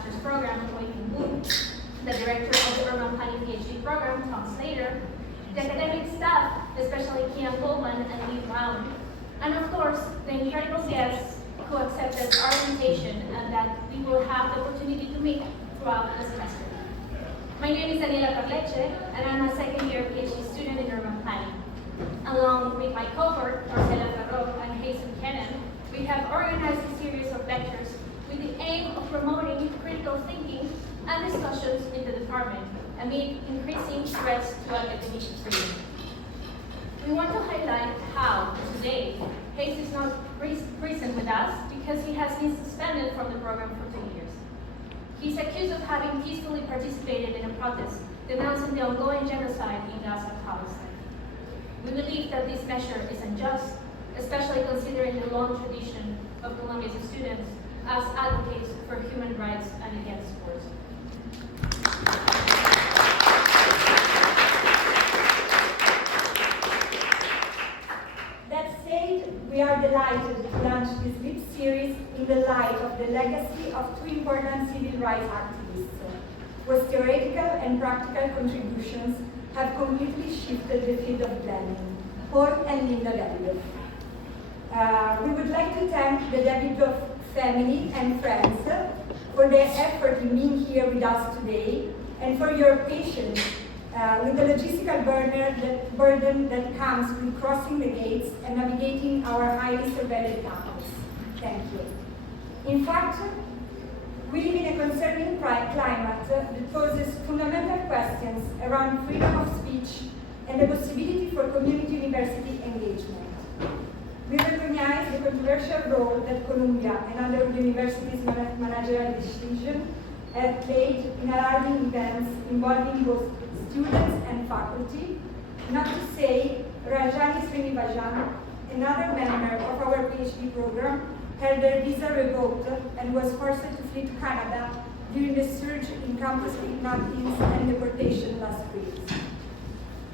master's program, Waiting Wu, the director of the Urban Planning PhD program, Tom Slater, the academic staff, especially Kian Coleman and Lee Brown, and of course, the incredible guests who accepted our invitation and that we will have the opportunity to meet throughout the semester. My name is Daniela Carleche, and I'm a second-year PhD student in urban planning. Along with my cohort, Marcela Ferro and Hazen Kenneth, we have organized a series of lectures with the aim of promoting critical thinking and discussions in the department amid increasing threats to academic freedom. We want to highlight how, today, Hayes is not present with us because he has been suspended from the program for 2 years. He's accused of having peacefully participated in a protest denouncing the ongoing genocide in Gaza, Palestine. We believe that this measure is unjust, especially considering the long tradition of Colombia's students as advocates for human rights and against wars. That said, we are delighted to launch this LIP series in the light of the legacy of two important civil rights activists, whose theoretical and practical contributions have completely shifted the field of planning, Paul and Linda Davidoff. We would like to thank the Davidoff family and friends for their effort in being here with us today and for your patience with the logistical burden that comes with crossing the gates and navigating our highly surveilled campus. Thank you. In fact, we live in a concerning climate that poses fundamental questions around freedom of speech and the possibility for community university engagement. We recognize the controversial role that Columbia and other universities' managerial decisions have played in alarming events involving both students and faculty, not to say Rajani Srinivasan, another member of our PhD program, had their visa revoked and was forced to flee to Canada during the surge in campus kidnappings and deportation last week.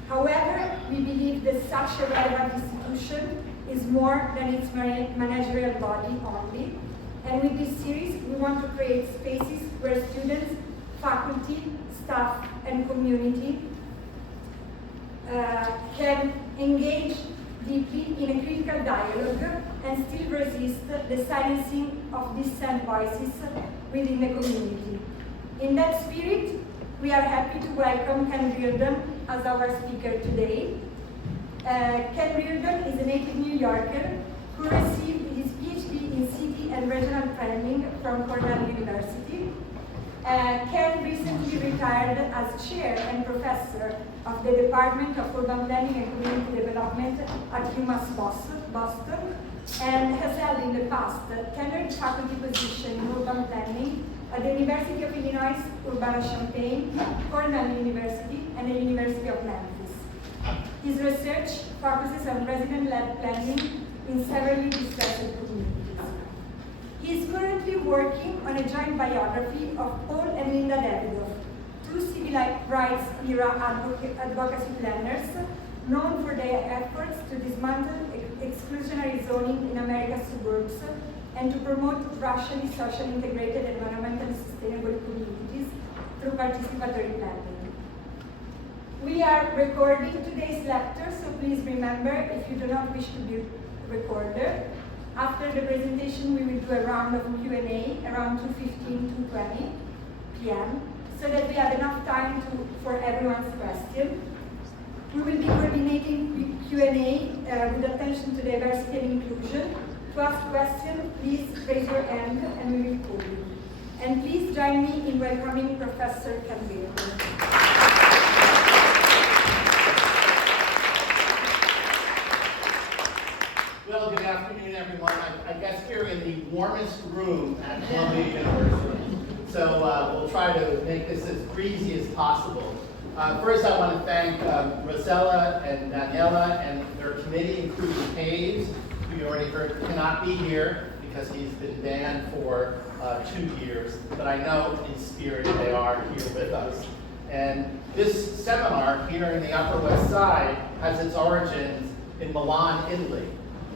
However, we believe that such a relevant institution is more than its managerial body only, and with this series we want to create spaces where students, faculty, staff, and community can engage deeply in a critical dialogue and still resist the silencing of dissent voices within the community. In that spirit, we are happy to welcome Ken Reardon as our speaker today. Ken Reardon is a native New Yorker who received his PhD in city and regional planning from Cornell University. Ken recently retired as chair and professor of the Department of Urban Planning and Community Development at UMass Boston, and has held in the past tenured faculty position in urban planning at the University of Illinois Urbana-Champaign, Cornell University, and the University of Memphis. His research focuses on resident-led planning in severely distressed communities. He is currently working on a joint biography of Paul and Linda Davidoff, two civil rights era advocacy planners known for their efforts to dismantle exclusionary zoning in America's suburbs and to promote racially, socially integrated, and environmentally sustainable communities through participatory planning. We are recording today's lecture, so please remember, if you do not wish to be recorded, after the presentation we will do a round of Q&A around 2:15 to 2:20 p.m. so that we have enough time for everyone's question. We will be coordinating Q&A with attention to diversity and inclusion. To ask questions, please raise your hand and we will call you. And please join me in welcoming Professor Ken Reardon. Well, good afternoon, everyone. I guess we're in the warmest room at Columbia University. So we'll try to make this as breezy as possible. First, I want to thank Rosella and Daniela and their committee, including Hayes, who you already heard cannot be here because he's been banned for 2 years. But I know in spirit they are here with us. And this seminar here in the Upper West Side has its origins in Milan, Italy,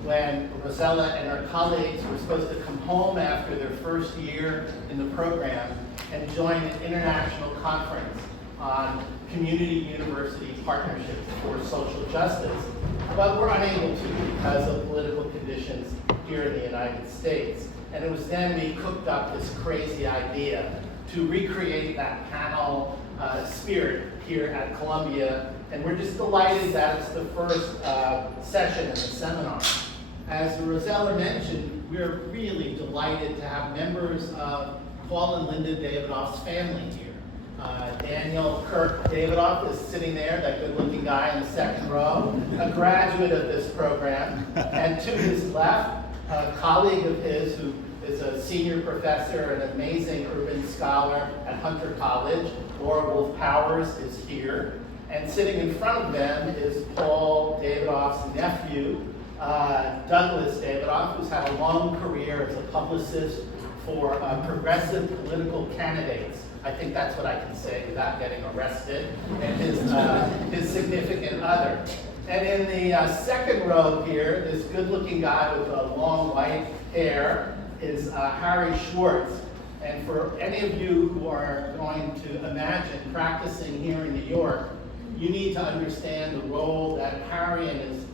when Rosella and her colleagues were supposed to come home after their first year in the program and join an international conference on community university partnerships for social justice, but we're unable to because of political conditions here in the United States. And it was then we cooked up this crazy idea to recreate that panel spirit here at Columbia, and we're just delighted that it's the first session in the seminar. As Rosella mentioned, we're really delighted to have members of Paul and Linda Davidoff's family here. Daniel Kirk-Davidoff is sitting there, that good-looking guy in the second row, a graduate of this program. And to his left, a colleague of his who is a senior professor and amazing urban scholar at Hunter College, Laura Wolf Powers, is here. And sitting in front of them is Paul Davidoff's nephew, Douglas Davidoff, who's had a long career as a publicist for progressive political candidates. I think that's what I can say without getting arrested, and his significant other. And in the second row here, this good-looking guy with long white hair is Harry Schwartz. And for any of you who are going to imagine practicing here in New York, you need to understand the role that Harry and his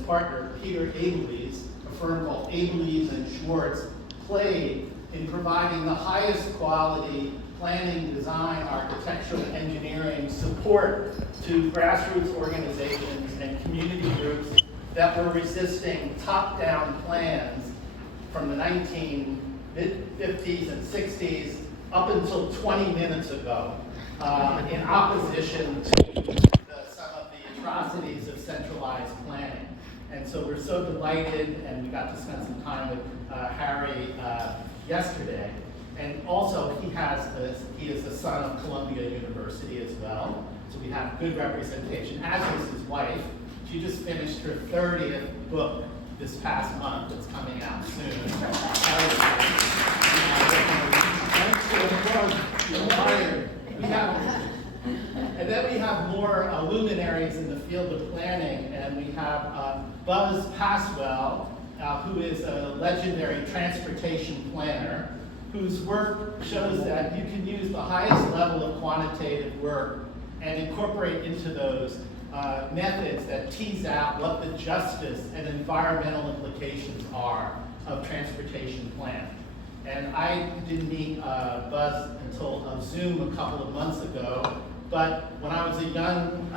partner, Peter Abelies, a firm called Abelies and Schwartz, played in providing the highest quality planning, design, architectural, engineering support to grassroots organizations and community groups that were resisting top-down plans from the mid-50s and 60s up until 20 minutes ago in opposition to some of the atrocities of centralized planning. And so we're so delighted, and we got to spend some time with Harry yesterday. And also, he is the son of Columbia University as well. So we have good representation, as is his wife. She just finished her 30th book this past month. It's coming out soon. And then we have more luminaries in the field of planning, and we have Buzz Paswell, who is a legendary transportation planner, whose work shows that you can use the highest level of quantitative work and incorporate into those methods that tease out what the justice and environmental implications are of transportation planning. And I didn't meet Buzz until Zoom a couple of months ago, but when I was a young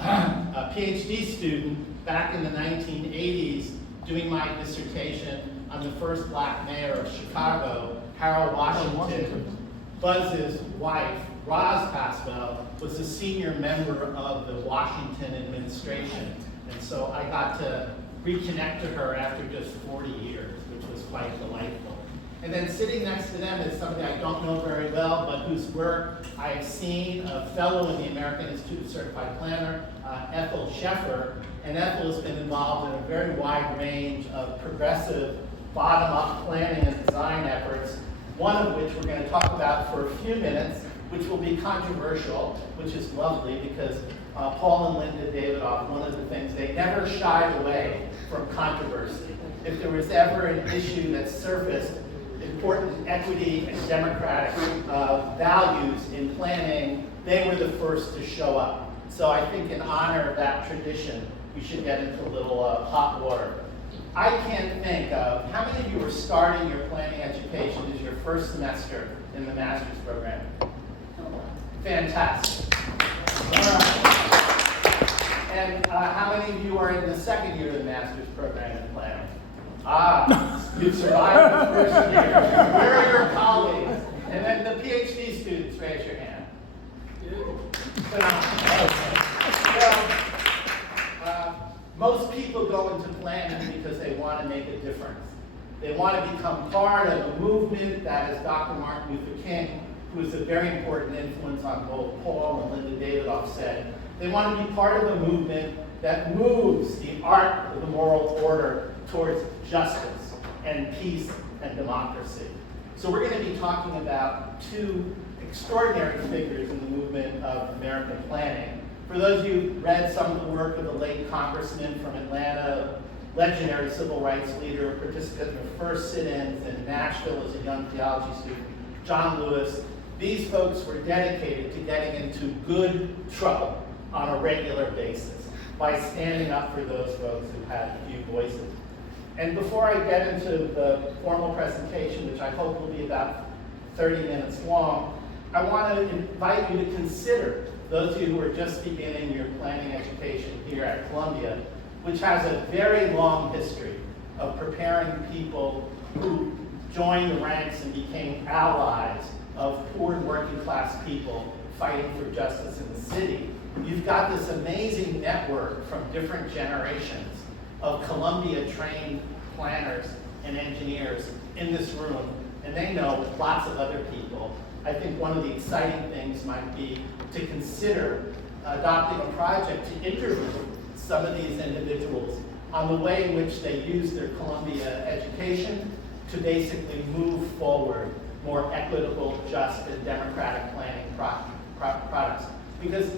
PhD student back in the 1980s doing my dissertation on the first black mayor of Chicago, Harold Washington, Buzz's wife, Roz Paswell, was a senior member of the Washington administration. And so I got to reconnect to her after just 40 years, which was quite delightful. And then sitting next to them is somebody I don't know very well, but whose work I've seen, a fellow in the American Institute of Certified Planner, Ethel Sheffer. And Ethel has been involved in a very wide range of progressive bottom-up planning and design efforts, one of which we're going to talk about for a few minutes, which will be controversial, which is lovely because Paul and Linda Davidoff, one of the things, they never shied away from controversy. If there was ever an issue that surfaced important equity and democratic values in planning, they were the first to show up. So I think in honor of that tradition, we should get into a little hot water. I can't think of, how many of you are starting your planning education as your first semester in the master's program? Fantastic. All right. And how many of you are in the second year of the master's program in planning? You've survived the first year. Where are your colleagues? And then the PhD students, raise your hand. Most people go into planning because they want to make a difference. They want to become part of a movement that, as Dr. Martin Luther King, who is a very important influence on both Paul and Linda Davidoff, said, they want to be part of a movement that moves the arc of the moral order towards justice and peace and democracy. So we're going to be talking about two extraordinary figures in the movement of American planning. For those of you who read some of the work of the late congressman from Atlanta, legendary civil rights leader, participant in the first sit-ins in Nashville as a young theology student, John Lewis, these folks were dedicated to getting into good trouble on a regular basis by standing up for those folks who had few voices. And before I get into the formal presentation, which I hope will be about 30 minutes long, I want to invite you to consider, those of you who are just beginning your planning education here at Columbia, which has a very long history of preparing people who joined the ranks and became allies of poor and working class people fighting for justice in the city. You've got this amazing network from different generations of Columbia-trained planners and engineers in this room, and they know lots of other people. I think one of the exciting things might be to consider adopting a project to interview some of these individuals on the way in which they use their Columbia education to basically move forward more equitable, just, and democratic planning products. Because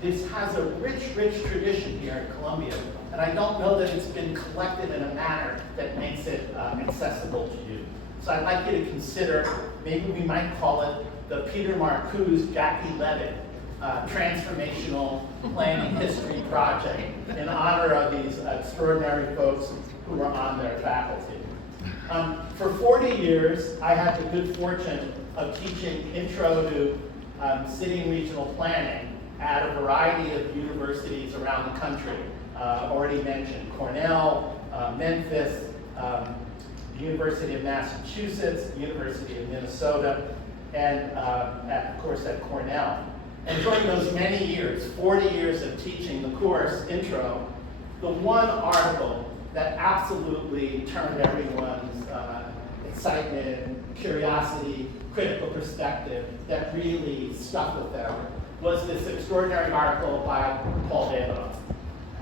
this has a rich, rich tradition here at Columbia, and I don't know that it's been collected in a manner that makes it accessible to you. So I'd like you to consider, maybe we might call it the Peter Marcuse, Jackie Levitt Transformational Planning History Project in honor of these extraordinary folks who are on their faculty. For 40 years, I had the good fortune of teaching intro to city and regional planning at a variety of universities around the country. Already mentioned Cornell, Memphis, University of Massachusetts, University of Minnesota, and of course at Cornell. And during those many years, 40 years of teaching the course, intro, the one article that absolutely turned everyone's excitement, curiosity, critical perspective that really stuck with them was this extraordinary article by Paul Davidoff,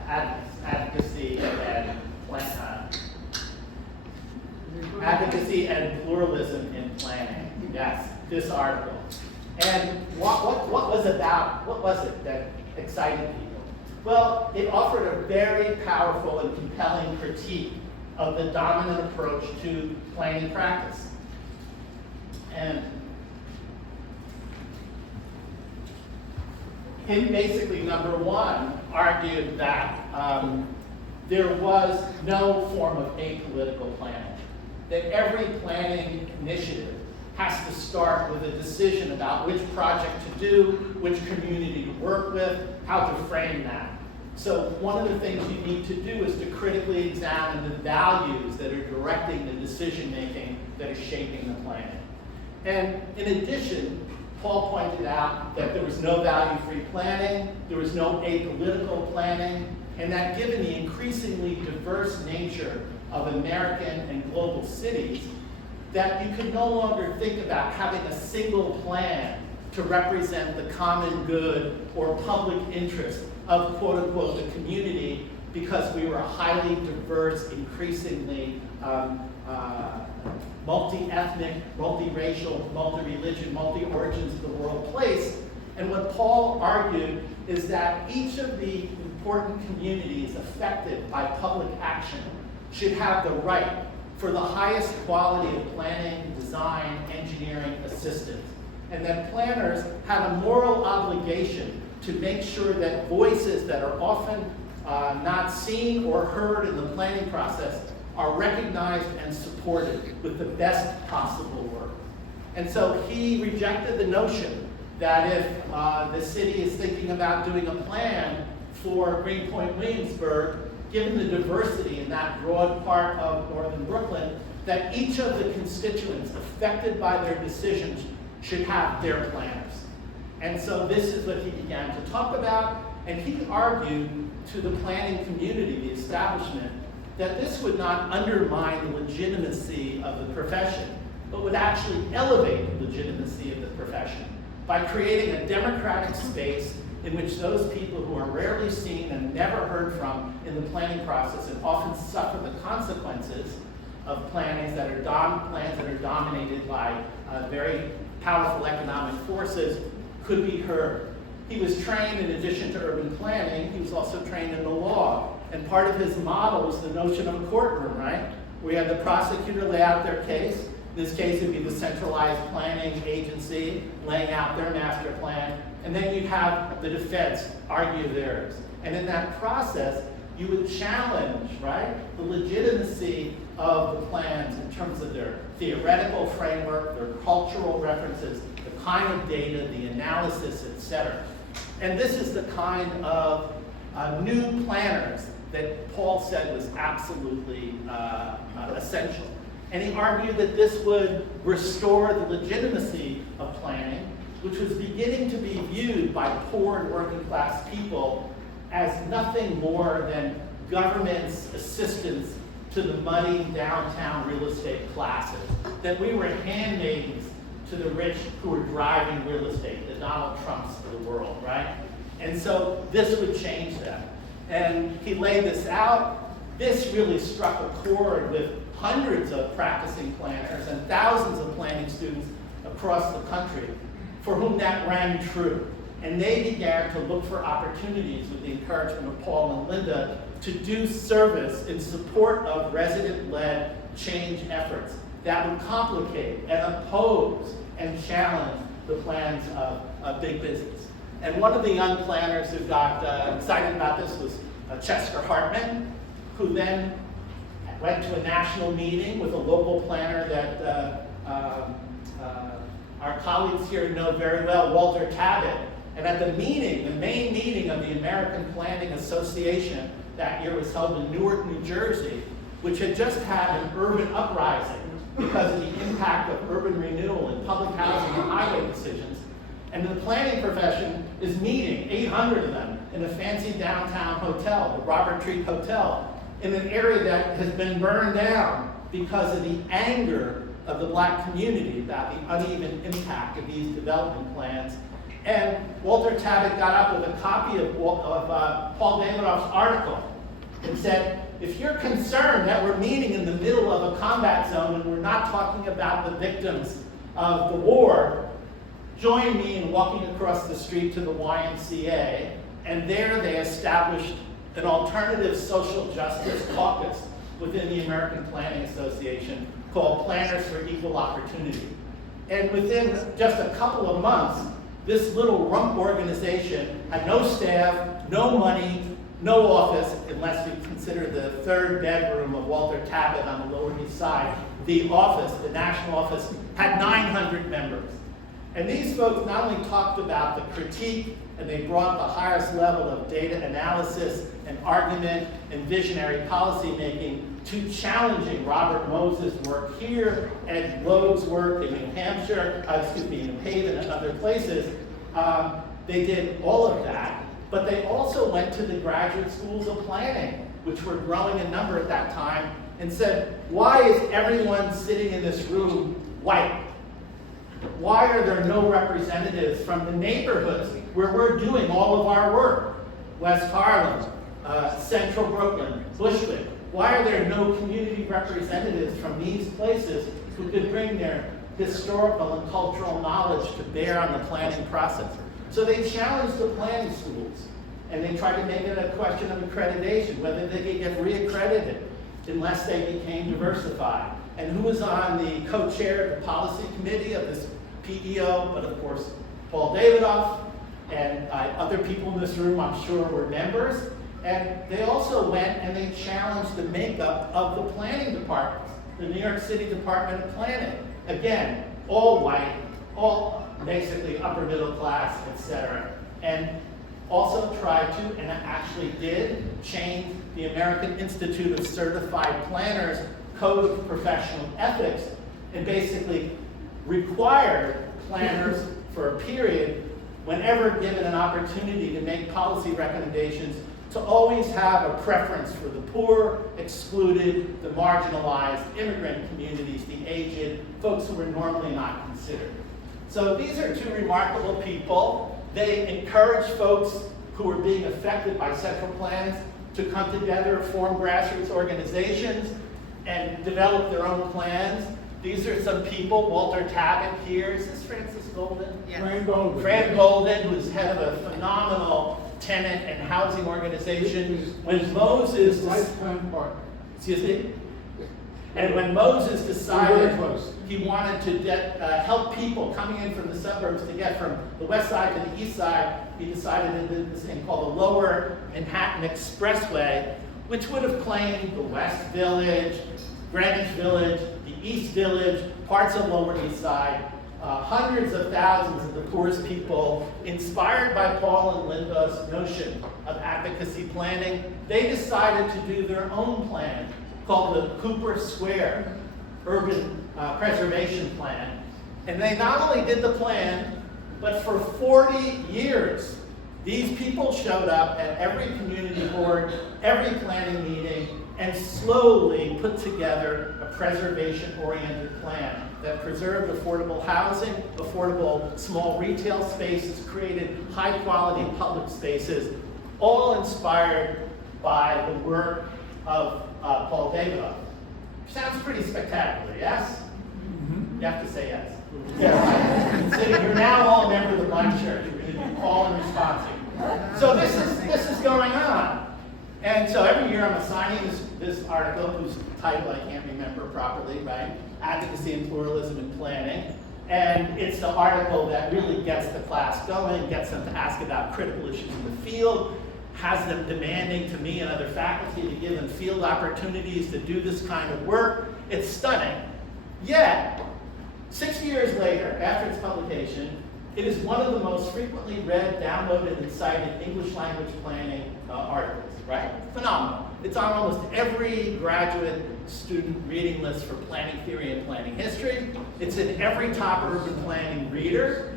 Advocacy and Pluralism in Planning. Yes, this article. And what was it that excited people? Well, it offered a very powerful and compelling critique of the dominant approach to planning practice. And it basically, number one, argued that there was no form of apolitical planning, that every planning initiative has to start with a decision about which project to do, which community to work with, how to frame that. So one of the things you need to do is to critically examine the values that are directing the decision-making that is shaping the planning. And in addition, Paul pointed out that there was no value-free planning, there was no apolitical planning, and that given the increasingly diverse nature of American and global cities, that you could no longer think about having a single plan to represent the common good or public interest of, quote unquote, the community, because we were a highly diverse, increasingly multi-ethnic, multi-racial, multi-religion, multi-origins of the world place. And what Paul argued is that each of the important communities affected by public action should have the right for the highest quality of planning, design, engineering assistance, and that planners have a moral obligation to make sure that voices that are often not seen or heard in the planning process are recognized and supported with the best possible work. And so he rejected the notion that if the city is thinking about doing a plan for Greenpoint Williamsburg, given the diversity in that broad part of northern Brooklyn, that each of the constituents affected by their decisions should have their planners. And so this is what he began to talk about, and he argued to the planning community, the establishment, that this would not undermine the legitimacy of the profession, but would actually elevate the legitimacy of the profession by creating a democratic space in which those people who are rarely seen and never heard from in the planning process and often suffer the consequences of plans that are dominated by very powerful economic forces could be heard. He was trained, in addition to urban planning, he was also trained in the law. And part of his model was the notion of a courtroom, right? We had the prosecutor lay out their case, In this case, it would be the centralized planning agency laying out their master plan, and then you'd have the defense argue theirs. And in that process, you would challenge, right, the legitimacy of the plans in terms of their theoretical framework, their cultural references, the kind of data, the analysis, etc. And this is the kind of new planners that Paul said was absolutely essential. And he argued that this would restore the legitimacy of planning, which was beginning to be viewed by poor and working class people as nothing more than government's assistance to the muddy downtown real estate classes, that we were handmaidens to the rich who were driving real estate, the Donald Trumps of the world, right? And so this would change that. And he laid this out. This really struck a chord with hundreds of practicing planners and thousands of planning students across the country for whom that rang true. And they began to look for opportunities with the encouragement of Paul and Linda to do service in support of resident-led change efforts that would complicate and oppose and challenge the plans of big business. And one of the young planners who got excited about this was Chester Hartman, who then went to a national meeting with a local planner that our colleagues here know very well, Walter Tabbitt. And at the meeting, the main meeting of the American Planning Association that year was held in Newark, New Jersey, which had just had an urban uprising because of the impact of urban renewal and public housing and highway decisions. And the planning profession is meeting, 800 of them, in a fancy downtown hotel, the Robert Treat Hotel, in an area that has been burned down because of the anger of the black community about the uneven impact of these development plans. And Walter Tabbitt got up with a copy of Paul Davidoff's article and said, if you're concerned that we're meeting in the middle of a combat zone and we're not talking about the victims of the war, join me in walking across the street to the YMCA. And there they established an alternative social justice caucus within the American Planning Association called Planners for Equal Opportunity. And within just a couple of months, this little rump organization had no staff, no money, no office, unless you consider the third bedroom of Walter Tabbitt on the Lower East Side. The office, the national office, had 900 members. And these folks not only talked about the critique, and they brought the highest level of data analysis and argument and visionary policy making to challenging Robert Moses' work here and Loeb's work in New Hampshire, New Haven and other places. They did all of that, but they also went to the graduate schools of planning, which were growing in number at that time, and said, why is everyone sitting in this room white? Why are there no representatives from the neighborhoods where we're doing all of our work? West Harlem, Central Brooklyn, Bushwick. Why are there no community representatives from these places who could bring their historical and cultural knowledge to bear on the planning process? So they challenged the planning schools, and they tried to make it a question of accreditation, whether they could get reaccredited unless they became diversified. And who was on the co-chair of the policy committee of this PEO, but of course, Paul Davidoff, and other people in this room, I'm sure, were members. And they also went and they challenged the makeup of the planning departments, the New York City Department of Planning. Again, all white, all basically upper middle class, etc. And also tried to, and actually did, change the American Institute of Certified Planners Code of Professional Ethics, and basically required planners for a period, whenever given an opportunity to make policy recommendations, to always have a preference for the poor, excluded, the marginalized, immigrant communities, the aged, folks who were normally not considered. So these are two remarkable people. They encourage folks who were being affected by central plans to come together, form grassroots organizations, and develop their own plans. These are some people. Walter Tabbitt here. Is this Francis Golden? Yeah. Fran Golden. Fran Golden, who's head of a phenomenal tenant and housing organization. When Moses, Lifetime partner. excuse me? And when Moses decided close. he wanted to help people coming in from the suburbs to get from the west side to the east side, he decided to do this thing called the Lower Manhattan Expressway, which would have claimed the West Village, Greenwich Village, the East Village, parts of Lower East Side, hundreds of thousands of the poorest people. Inspired by Paul and Linda's notion of advocacy planning, they decided to do their own plan called the Cooper Square Urban Preservation Plan. And they not only did the plan, but for 40 years, these people showed up at every community board, every planning meeting, and slowly put together a preservation-oriented plan that preserved affordable housing, affordable small retail spaces, created high-quality public spaces, all inspired by the work of Paul Davidoff. Sounds pretty spectacular, yes? You have to say yes. Yes. So you're now all a member of the Black Church. You're going to be call and responsing. So this is going on. And so every year I'm assigning this article, whose title I can't remember properly, right? Advocacy and Pluralism in Planning. And it's the article that really gets the class going, gets them to ask about critical issues in the field, has them demanding to me and other faculty to give them field opportunities to do this kind of work. It's stunning. Yet, 6 years later, after its publication, it is one of the most frequently read, downloaded, and cited English language planning articles, right? Phenomenal. It's on almost every graduate student reading list for planning theory and planning history. It's in every top urban planning reader.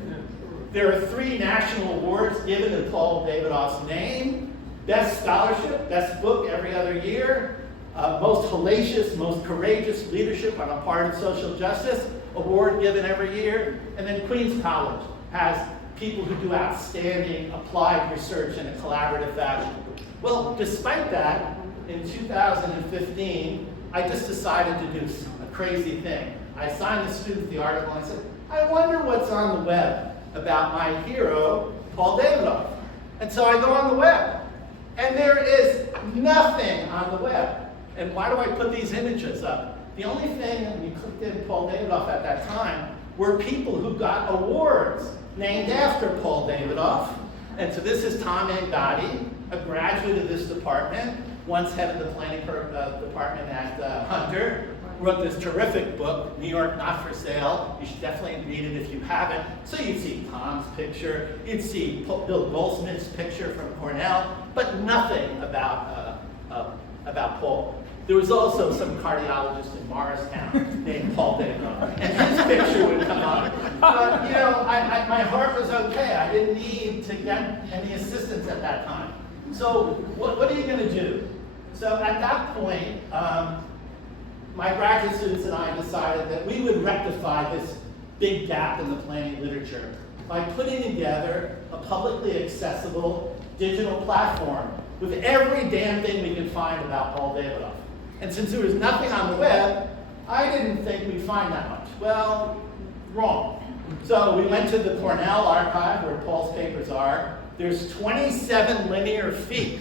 There are 3 national awards given in Paul Davidoff's name. Best scholarship, best book every other year. Most hellacious, most courageous leadership on a part of social justice award given every year. And then Queens College has people who do outstanding applied research in a collaborative fashion. Well, despite that, in 2015, I just decided to do a crazy thing. I assigned the students the article and I said, I wonder what's on the web about my hero, Paul Davidoff. And so I go on the web, and there is nothing on the web. And why do I put these images up? The only thing that we clicked in Paul Davidoff at that time were people who got awards named after Paul Davidoff. And so this is Tom Angotti, a graduate of this department, once head of the planning department at Hunter, wrote this terrific book, New York Not for Sale. You should definitely read it if you haven't. So you'd see Tom's picture, you'd see Bill Goldsmith's picture from Cornell, but nothing about Paul. There was also some cardiologist in Morristown named Paul Davidoff, and his picture would come up. But you know, my heart was okay. I didn't need to get any assistance at that time. So what are you going to do? So at that point, my graduate students and I decided that we would rectify this big gap in the planning literature by putting together a publicly accessible digital platform with every damn thing we could find about Paul Davidoff. And since there was nothing on the web, I didn't think we'd find that much. Well, wrong. So we went to the Cornell archive where Paul's papers are. There's 27 linear feet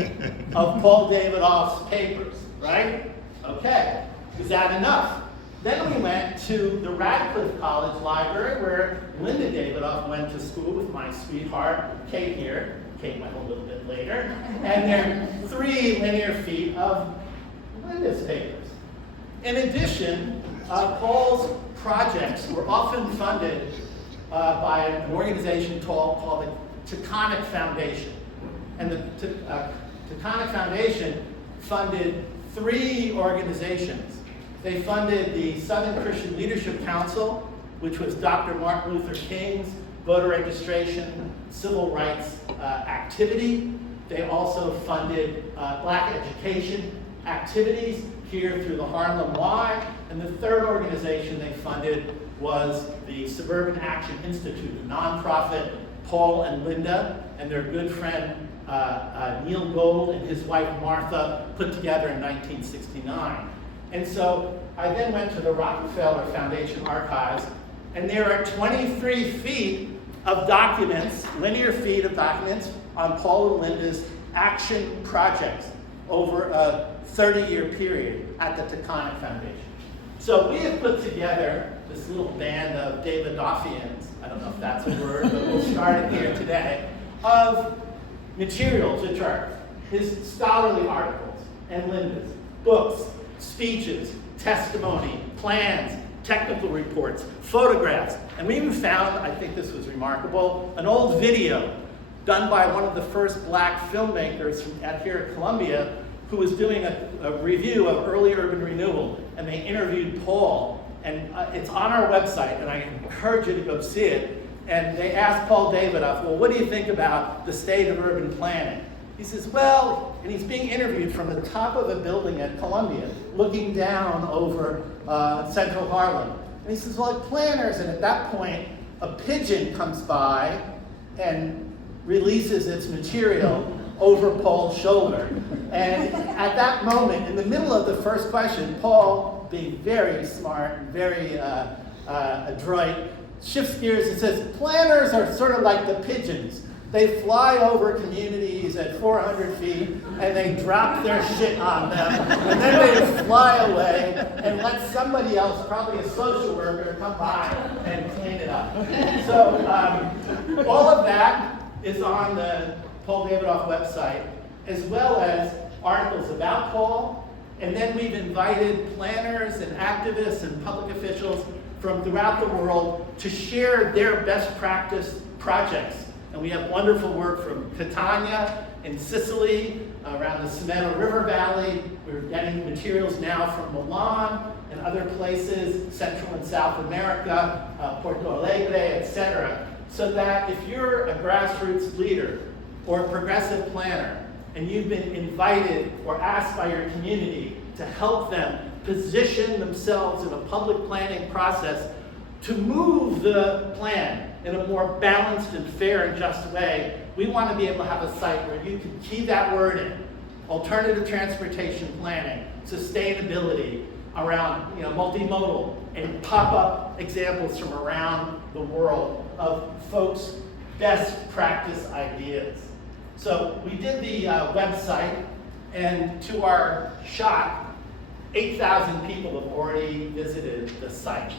of Paul Davidoff's papers, right? Okay, is that enough? Then we went to the Radcliffe College Library where Linda Davidoff went to school with my sweetheart, Kate here. Kate went a little bit later. And there are 3 linear feet of Linda's papers. In addition, Paul's projects were often funded by an organization called the Taconic Foundation. And the Taconic Foundation funded 3 organizations. They funded the Southern Christian Leadership Council, which was Dr. Martin Luther King's voter registration, civil rights activity. They also funded black education activities here through the Harlem Y. And the 3rd organization they funded was the Suburban Action Institute, a nonprofit Paul and Linda and their good friend Neil Gold and his wife Martha put together in 1969. And so I then went to the Rockefeller Foundation archives, and there are 23 feet of documents, linear feet of documents on Paul and Linda's action projects over a 30-year period at the Taconic Foundation. So we have put together this little band of Davidoffians, I don't know if that's a word, but we'll start it here today, of materials, which are his scholarly articles and Linda's, books, speeches, testimony, plans, technical reports, photographs, and we even found, I think this was remarkable, an old video done by one of the first black filmmakers here at Columbia who was doing a review of early urban renewal, and they interviewed Paul, and it's on our website, and I encourage you to go see it. And they asked Paul Davidoff, well, what do you think about the state of urban planning? He says, well, and he's being interviewed from the top of a building at Columbia, looking down over central Harlem. And he says, well, planners, and at that point, a pigeon comes by and releases its material over Paul's shoulder. And at that moment, in the middle of the first question, Paul, being very smart, very adroit, shifts gears and says, planners are sort of like the pigeons. They fly over communities at 400 feet and they drop their shit on them, and then they fly away and let somebody else, probably a social worker, come by and clean it up. So all of that is on the Paul Davidoff website, as well as articles about Paul, and then we've invited planners and activists and public officials from throughout the world to share their best practice projects. And we have wonderful work from Catania in Sicily, around the Someno River Valley. We're getting materials now from Milan and other places, Central and South America, Porto Alegre, etc. So that if you're a grassroots leader or a progressive planner, and you've been invited or asked by your community to help them position themselves in a public planning process to move the plan in a more balanced and fair and just way, we want to be able to have a site where you can key that word in: alternative transportation planning, sustainability, around multimodal, and pop up examples from around the world of folks' best practice ideas. So we did the website, and to our shock, 8,000 people have already visited the site.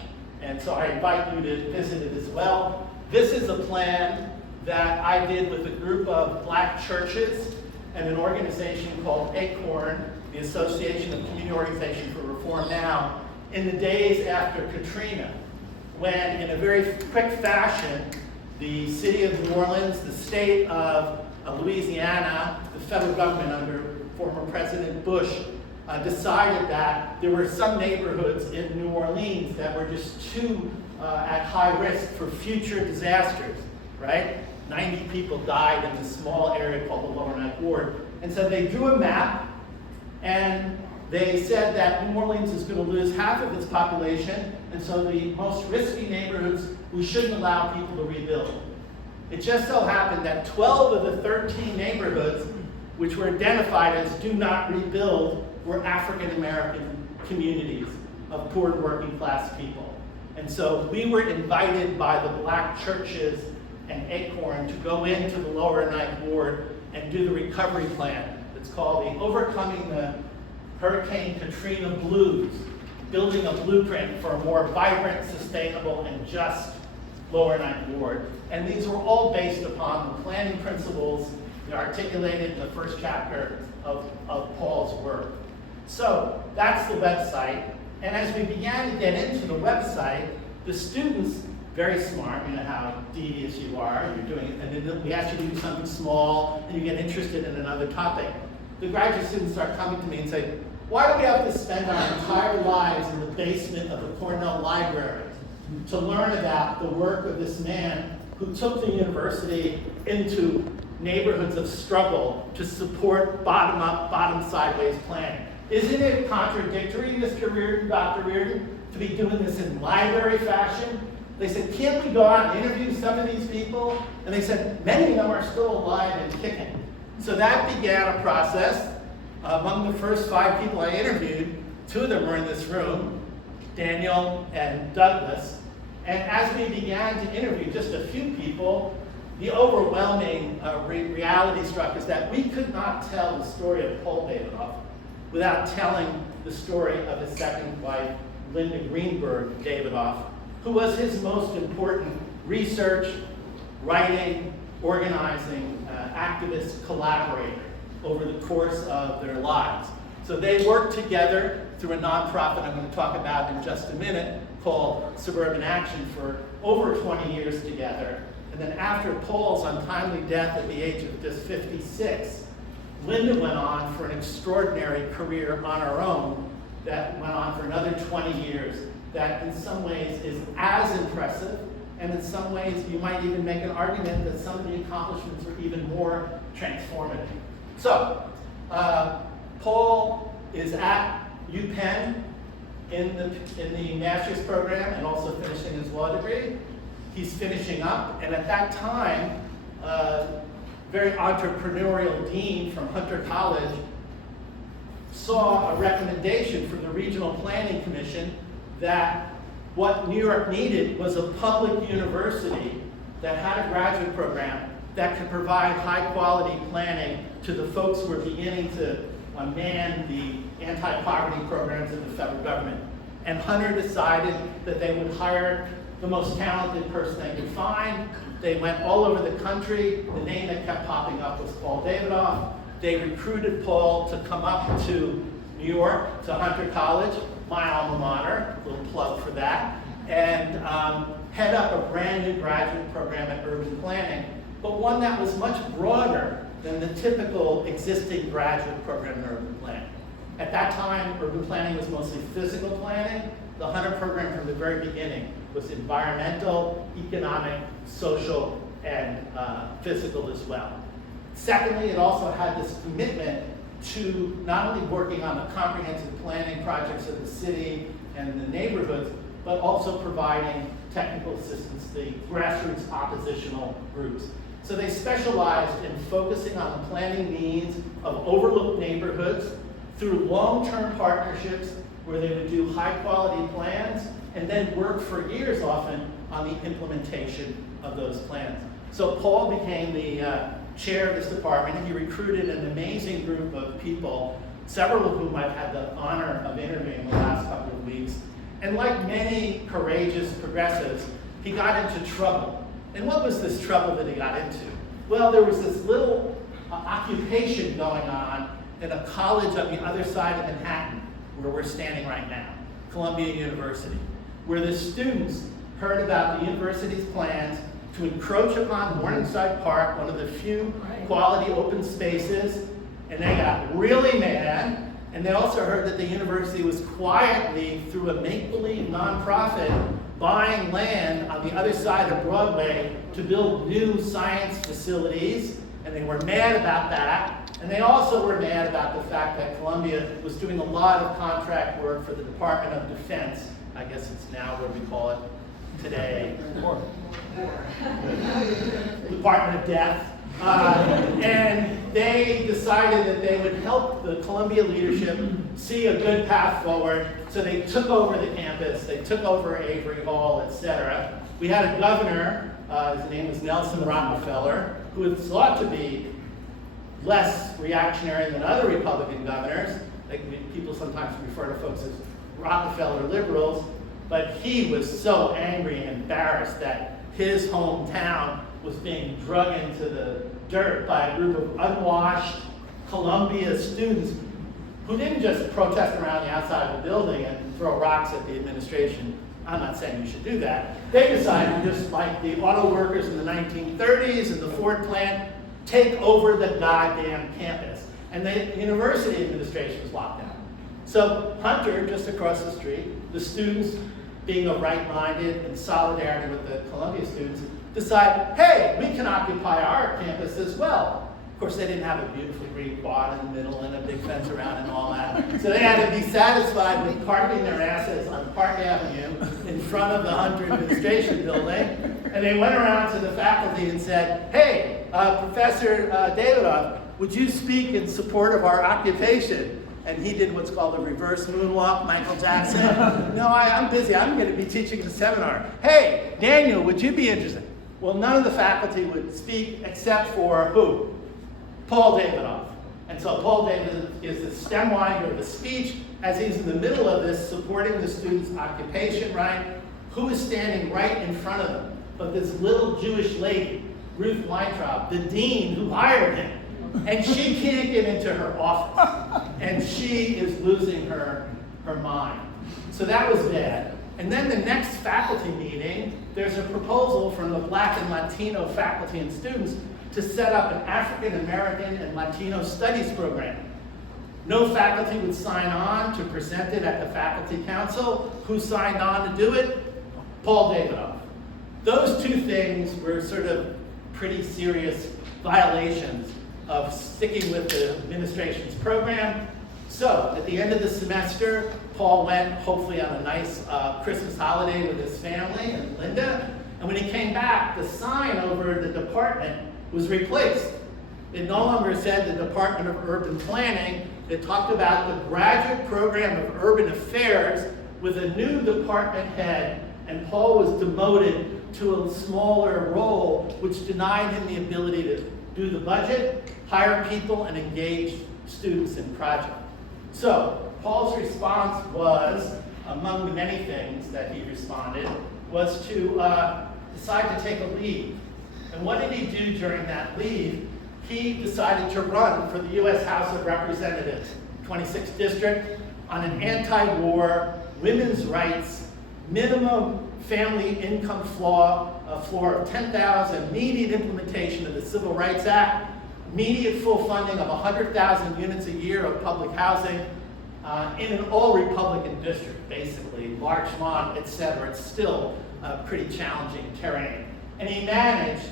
And so I invite you to visit it as well. This is a plan that I did with a group of black churches and an organization called ACORN, the Association of Community Organization for Reform Now, in the days after Katrina, when in a very quick fashion, the city of New Orleans, the state of Louisiana, the federal government under former President Bush, decided that there were some neighborhoods in New Orleans that were just too at high risk for future disasters, right? 90 people died in this small area called the Lower Ninth Ward. And so they drew a map, and they said that New Orleans is going to lose half of its population, and so the most risky neighborhoods, we shouldn't allow people to rebuild. It just so happened that 12 of the 13 neighborhoods, which were identified as do not rebuild, were African American communities of poor working class people. And so we were invited by the black churches and ACORN to go into the Lower Ninth Ward and do the recovery plan. It's called the Overcoming the Hurricane Katrina Blues, building a blueprint for a more vibrant, sustainable, and just Lower Ninth Ward. And these were all based upon the planning principles that are articulated in the first chapter of Paul's work. So that's the website. And as we began to get into the website, the students, very smart, you know how devious you are, you're doing it, and then we ask you to do something small, and you get interested in another topic. The graduate students start coming to me and say, why do we have to spend our entire lives in the basement of the Cornell Library to learn about the work of this man who took the university into neighborhoods of struggle to support bottom-up, bottom-sideways planning? Isn't it contradictory, Mr. Reardon, Dr. Reardon, to be doing this in library fashion? They said, can't we go out and interview some of these people? And they said, many of them are still alive and kicking. So that began a process. Among the first 5 people I interviewed, 2 of them were in this room, Daniel and Douglas. And as we began to interview just a few people, the overwhelming reality struck us that we could not tell the story of Paul Davidoff without telling the story of his second wife, Linda Greenberg-Davidoff, who was his most important research, writing, organizing, activist collaborator over the course of their lives. So they worked together through a nonprofit I'm going to talk about in just a minute called Suburban Action for over 20 years together. And then after Paul's untimely death at the age of just 56, Linda went on for an extraordinary career on her own that went on for another 20 years that in some ways is as impressive, and in some ways you might even make an argument that some of the accomplishments are even more transformative. So, Paul is at UPenn in the master's program and also finishing his law degree. He's finishing up, and at that time, very entrepreneurial dean from Hunter College saw a recommendation from the Regional Planning Commission that what New York needed was a public university that had a graduate program that could provide high-quality planning to the folks who were beginning to man the anti-poverty programs of the federal government. And Hunter decided that they would hire the most talented person they could find. They went all over the country. The name that kept popping up was Paul Davidoff. They recruited Paul to come up to New York, to Hunter College, my alma mater, a little plug for that, and head up a brand new graduate program at urban planning, but one that was much broader than the typical existing graduate program in urban planning. At that time, urban planning was mostly physical planning. The Hunter program from the very beginning was environmental, economic, social, and physical as well. Secondly, it also had this commitment to not only working on the comprehensive planning projects of the city and the neighborhoods, but also providing technical assistance to the grassroots oppositional groups. So they specialized in focusing on the planning needs of overlooked neighborhoods through long-term partnerships where they would do high-quality plans and then work for years often on the implementation of those plans. So Paul became the chair of this department, and he recruited an amazing group of people, several of whom I've had the honor of interviewing the last couple of weeks. And like many courageous progressives, he got into trouble. And what was this trouble that he got into? Well, there was this little occupation going on in a college on the other side of Manhattan, where we're standing right now, Columbia University, where the students heard about the university's plans to encroach upon Morningside Park, one of the few quality open spaces, and they got really mad. And they also heard that the university was quietly, through a make-believe nonprofit, buying land on the other side of Broadway to build new science facilities, and they were mad about that. And they also were mad about the fact that Columbia was doing a lot of contract work for the Department of Defense. I guess it's now what we call it today. Department of Death. And they decided that they would help the Columbia leadership see a good path forward. So they took over the campus, they took over Avery Hall, etc. We had a governor, his name was Nelson Rockefeller, who was thought to be less reactionary than other Republican governors. Like people sometimes refer to folks as Rockefeller liberals, but he was so angry and embarrassed that his hometown was being drug into the dirt by a group of unwashed Columbia students who didn't just protest around the outside of the building and throw rocks at the administration. I'm not saying you should do that. They decided, just like the auto workers in the 1930s and the Ford plant, take over the goddamn campus. And the university administration was locked down. So Hunter, just across the street, the students, being a right-minded and solidarity with the Columbia students, decide, hey, we can occupy our campus as well. Of course, they didn't have a beautiful green quad in the middle and a big fence around and all that. So they had to be satisfied with parking their asses on Park Avenue in front of the Hunter administration building. And they went around to the faculty and said, hey, Professor Davidoff, would you speak in support of our occupation? And he did what's called a reverse moonwalk, Michael Jackson. No, I'm busy. I'm going to be teaching a seminar. Hey, Daniel, would you be interested? Well, none of the faculty would speak except for who? Paul Davidoff. And so Paul Davidoff gives the stem winder of the speech, as he's in the middle of this, supporting the student's occupation, right, who is standing right in front of him? But this little Jewish lady, Ruth Weintraub, the dean who hired him, and she can't get into her office, and she is losing her mind. So that was bad. And then the next faculty meeting, there's a proposal from the Black and Latino faculty and students to set up an African American and Latino studies program. No faculty would sign on to present it at the faculty council. Who signed on to do it? Paul Davidoff. Those two things were sort of pretty serious violations of sticking with the administration's program. So at the end of the semester, Paul went hopefully on a nice Christmas holiday with his family and Linda. And when he came back, the sign over the department was replaced. It no longer said the Department of Urban Planning. It talked about the Graduate Program of Urban Affairs with a new department head, and Paul was demoted to a smaller role, which denied him the ability to do the budget, hire people, and engage students in projects. So Paul's response was, among the many things that he responded, was to decide to take a leave. And what did he do during that leave? He decided to run for the U.S. House of Representatives, 26th District, on an anti-war, women's rights, minimum family income floor of 10,000, immediate implementation of the Civil Rights Act, immediate full funding of 100,000 units a year of public housing in an all-Republican district, basically, Larchmont, et cetera. It's still pretty challenging terrain. And he managed,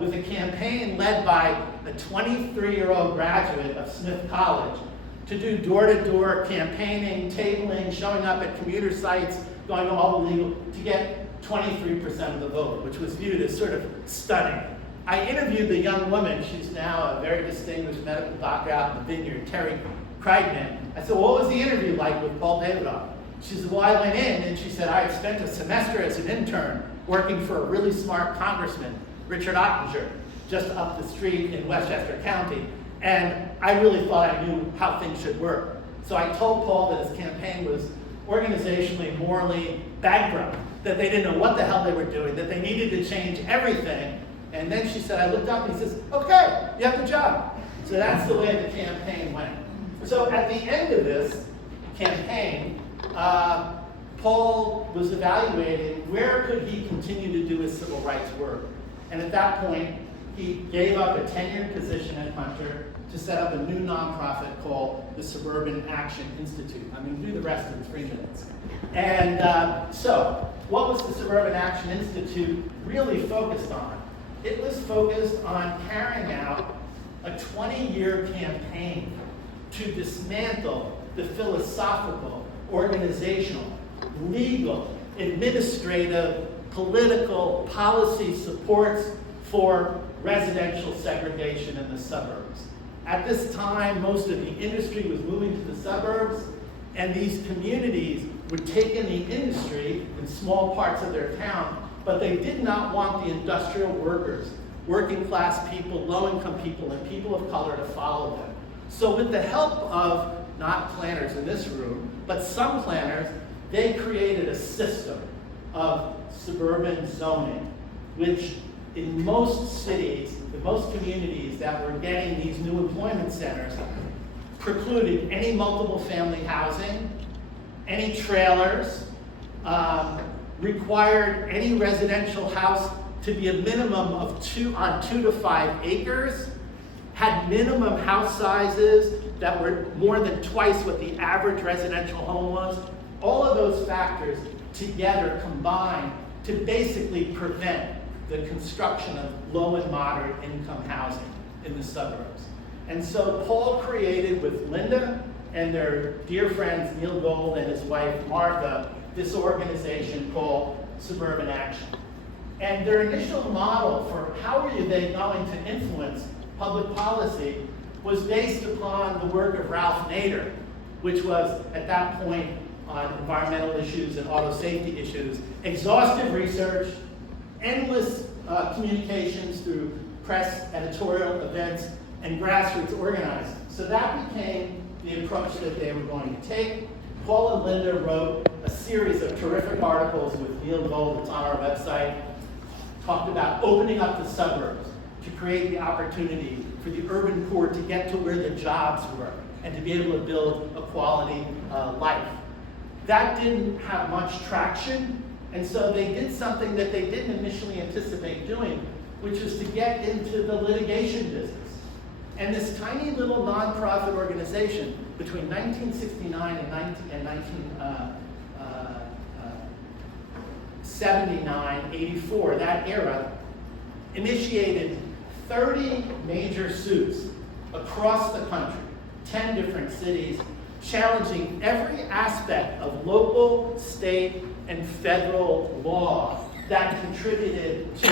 with a campaign led by a 23-year-old graduate of Smith College, to do door-to-door campaigning, tabling, showing up at commuter sites, going to all the legal, to get 23% of the vote, which was viewed as sort of stunning. I interviewed the young woman, she's now a very distinguished medical doctor out in the vineyard, Terry Kreidman. I said, well, what was the interview like with Paul Davidoff? She said, well, I went in and she said, I had spent a semester as an intern working for a really smart congressman, Richard Ottinger, just up the street in Westchester County. And I really thought I knew how things should work. So I told Paul that his campaign was organizationally, morally bankrupt, that they didn't know what the hell they were doing, that they needed to change everything. And then she said, I looked up and he says, okay, you have the job. So that's the way the campaign went. So at the end of this campaign, Paul was evaluating where could he continue to do his civil rights work. And at that point, he gave up a tenured position at Hunter to set up a new nonprofit called the Suburban Action Institute. I'm going to do the rest in 3 minutes. And so, what was the Suburban Action Institute really focused on? It was focused on carrying out a 20-year campaign to dismantle the philosophical, organizational, legal, administrative, political, policy supports for residential segregation in the suburbs. At this time, most of the industry was moving to the suburbs, and these communities would take in the industry in small parts of their town, but they did not want the industrial workers, working class people, low-income people, and people of color to follow them. So with the help of not planners in this room, but some planners, they created a system of suburban zoning, which in most cities, in most communities that were getting these new employment centers, precluded any multiple family housing, any trailers, required any residential house to be a minimum of 2 to 5 acres, had minimum house sizes that were more than twice what the average residential home was. All of those factors together combined to basically prevent the construction of low and moderate income housing in the suburbs. And so Paul created with Linda and their dear friends Neil Gold and his wife Martha this organization called Suburban Action. And their initial model for how were they going to influence public policy was based upon the work of Ralph Nader, which was at that point on environmental issues and auto safety issues, exhaustive research, endless communications through press, editorial events, and grassroots organizing. So that became the approach that they were going to take. Paul and Linda wrote a series of terrific articles with Neil Gold that's on our website, talked about opening up the suburbs to create the opportunity for the urban poor to get to where the jobs were and to be able to build a quality life. That didn't have much traction, and so they did something that they didn't initially anticipate doing, which is to get into the litigation business. And this tiny little nonprofit organization between 1969 and 1979, 84, that era, initiated 30 major suits across the country, 10 different cities, challenging every aspect of local, state, and federal law that contributed to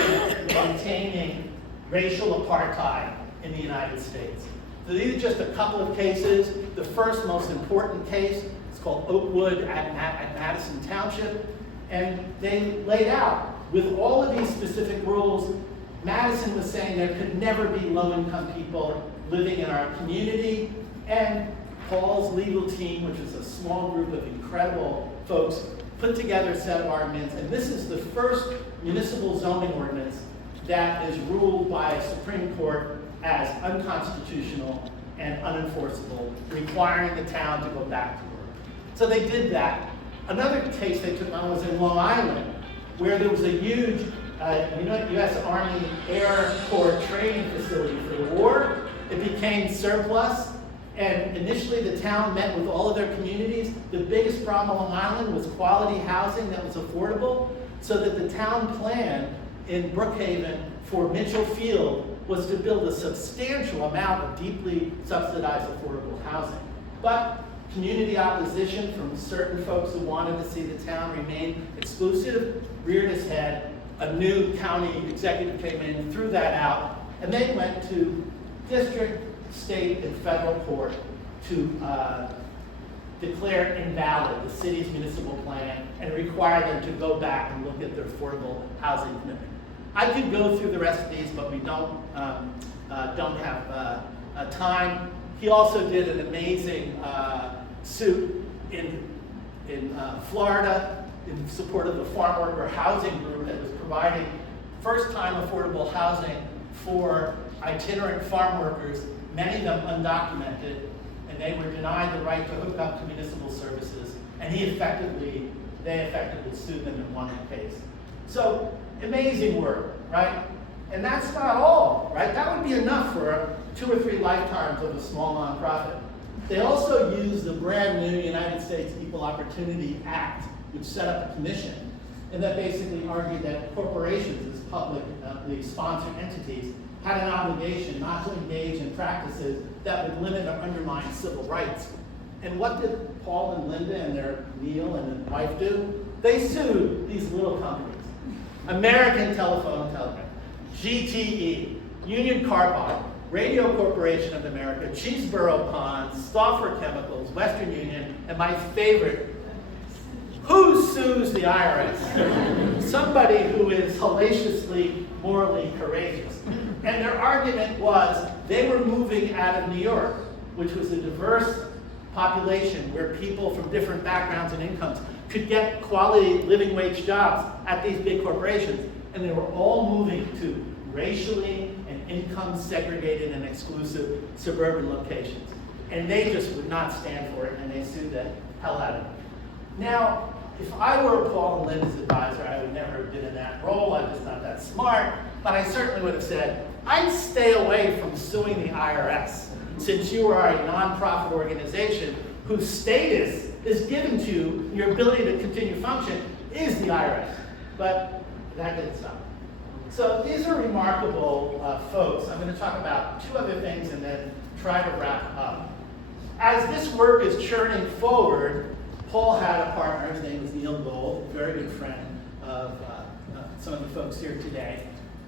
maintaining racial apartheid in the United States. So these are just a couple of cases. The first most important case is called Oakwood at Madison Township, and they laid out with all of these specific rules. Madison was saying there could never be low-income people living in our community, and Paul's legal team, which is a small group of incredible folks, put together a set of arguments, and this is the first municipal zoning ordinance that is ruled by a Supreme Court as unconstitutional and unenforceable, requiring the town to go back to work. So they did that. Another case they took on was in Long Island, where there was a huge U.S. Army Air Corps training facility for the war. It became surplus, and initially the town met with all of their communities. The biggest problem on Long Island was quality housing that was affordable, so that the town plan in Brookhaven for Mitchell Field was to build a substantial amount of deeply subsidized affordable housing. But community opposition from certain folks who wanted to see the town remain exclusive reared its head. A new county executive came in, threw that out, and they went to district, state, and federal court to declare invalid the city's municipal plan and require them to go back and look at their affordable housing commitment. I could go through the rest of these, but we don't have time. He also did an amazing suit in Florida in support of the farm worker housing group that was providing first-time affordable housing for itinerant farm workers, many of them undocumented, and they were denied the right to hook up to municipal services, and they effectively sued them and won the case. So, amazing work, right? And that's not all, right? That would be enough for 2 or 3 lifetimes of a small nonprofit. They also used the brand new United States Equal Opportunity Act, which set up a commission, and that basically argued that corporations as publicly sponsored entities had an obligation not to engage in practices that would limit or undermine civil rights. And what did Paul and Linda and their Neil and his wife do? They sued these little companies. American Telephone and Telegraph, GTE, Union Carbide, Radio Corporation of America, Cheeseboro Ponds, Stauffer Chemicals, Western Union, and my favorite, who sues the IRS? Somebody who is hellaciously, morally courageous. And their argument was they were moving out of New York, which was a diverse population where people from different backgrounds and incomes could get quality living wage jobs at these big corporations, and they were all moving to racially and income segregated and exclusive suburban locations. And they just would not stand for it, and they sued the hell out of it. Now, if I were Paul and Linda's advisor, I would never have been in that role. I'm just not that smart. But I certainly would have said, I'd stay away from suing the IRS, since you are a nonprofit organization whose status is given to you, your ability to continue function is the IRS. But that didn't stop. So these are remarkable folks. I'm going to talk about 2 other things and then try to wrap up. As this work is churning forward, Paul had a partner, his name was Neil Gold, a very good friend of some of the folks here today.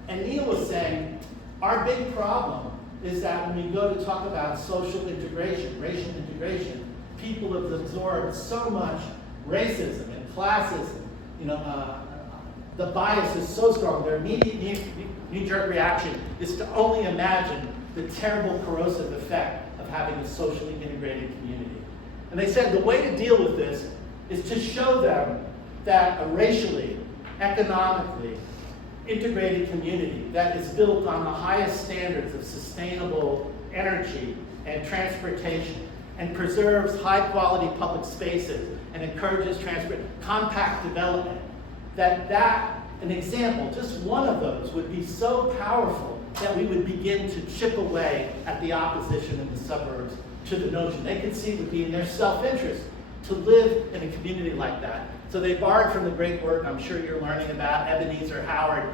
And Neil was saying, our big problem is that when we go to talk about social integration, racial integration, people have absorbed so much racism and classism. The bias is so strong. Their immediate knee-jerk reaction is to only imagine the terrible corrosive effect of of having a socially integrated community. And they said the way to deal with this is to show them that a racially, economically integrated community that is built on the highest standards of sustainable energy and transportation and preserves high-quality public spaces and encourages compact development, an example, just one of those, would be so powerful that we would begin to chip away at the opposition in the suburbs to the notion. They could see it would be in their self-interest to live in a community like that. So they borrowed from the great work I'm sure you're learning about, Ebenezer Howard,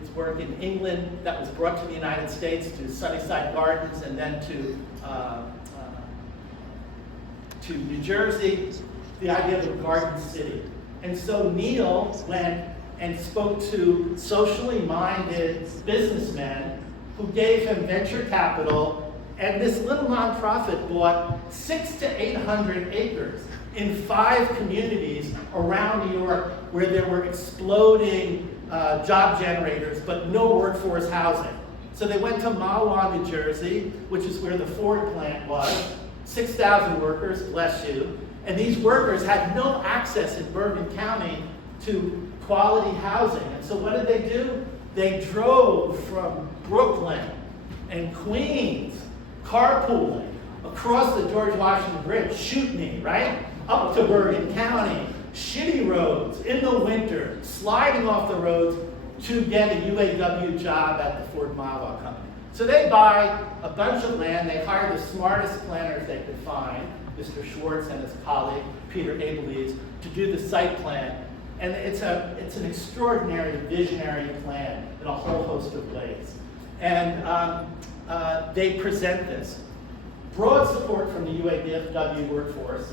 his work in England that was brought to the United States, to Sunnyside Gardens, and then to New Jersey, the idea of a garden city. And so Neil went and spoke to socially minded businessmen who gave him venture capital, and this little nonprofit bought 600 to 800 acres in 5 communities around New York where there were exploding job generators, but no workforce housing. So they went to Mahwah, New Jersey, which is where the Ford plant was, 6,000 workers, bless you, and these workers had no access in Bergen County to quality housing. And so what did they do? They drove from Brooklyn and Queens, carpooling, across the George Washington Bridge, shoot me, right? Up to Bergen County, shitty roads, in the winter, sliding off the roads to get a UAW job at the Ford Mahwah company. So they buy a bunch of land, they hire the smartest planners they could find, Mr. Schwartz and his colleague, Peter Abelies, to do the site plan. And it's an extraordinary visionary plan in a whole host of ways. And they present this. Broad support from the UAW workforce,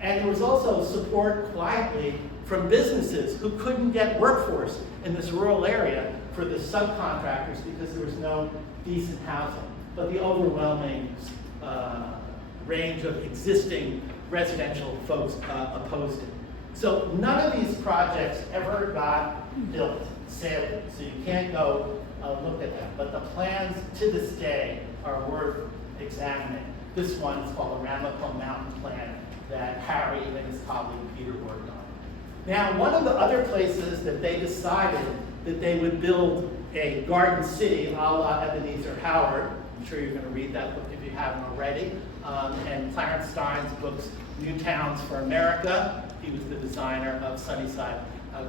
and there was also support quietly from businesses who couldn't get workforce in this rural area for the subcontractors because there was no decent housing. But the overwhelming range of existing residential folks opposed it. So none of these projects ever got built, sadly, so you can't go look at them. But the plans to this day are worth examining. This one is called the Ramapo Mountain Plan that Harry and his colleague Peter worked on. Now, one of the other places that they decided that they would build a garden city, a la Ebenezer Howard, I'm sure you're going to read that book if you haven't already, and Clarence Stein's books, New Towns for America. He was the designer of Sunnyside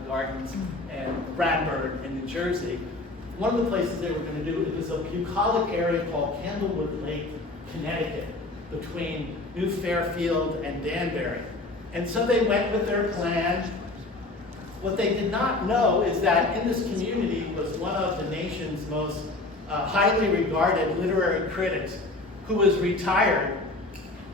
Gardens and Bradford in New Jersey. One of the places they were going to do, it was a bucolic area called Candlewood Lake, Connecticut, between New Fairfield and Danbury. And so they went with their plan. What they did not know is that in this community was one of the nation's most highly regarded literary critics, who was retired,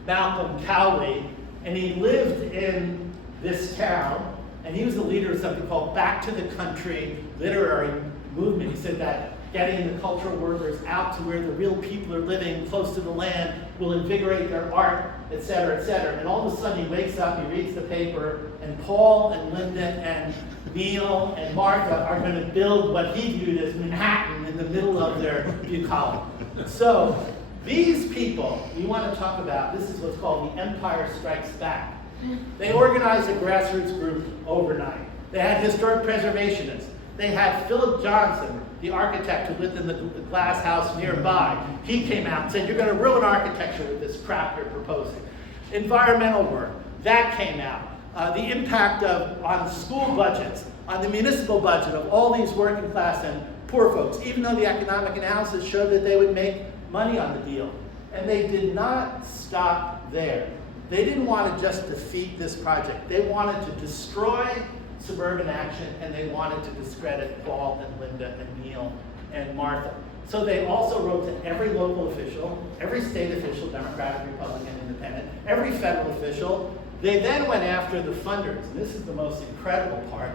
Malcolm Cowley, and he lived in this town, and he was the leader of something called Back to the Country literary movement. He said that getting the cultural workers out to where the real people are living, close to the land, will invigorate their art, et cetera, et cetera. And all of a sudden he wakes up, he reads the paper, and Paul and Linda and Neil and Martha are going to build what he viewed as Manhattan in the middle of their bucolic. So these people, we want to talk about, this is what's called the Empire Strikes Back. They organized a grassroots group overnight. They had historic preservationists. They had Philip Johnson, the architect who lived in the glass house nearby. He came out and said, you're going to ruin architecture with this crap you're proposing. Environmental work, that came out. The impact on school budgets, on the municipal budget of all these working class and poor folks, even though the economic analysis showed that they would make money on the deal. And they did not stop there. They didn't want to just defeat this project. They wanted to destroy suburban action, and they wanted to discredit Paul and Linda and Neil and Martha. So they also wrote to every local official, every state official, Democratic, Republican, Independent, every federal official. They then went after the funders, and this is the most incredible part.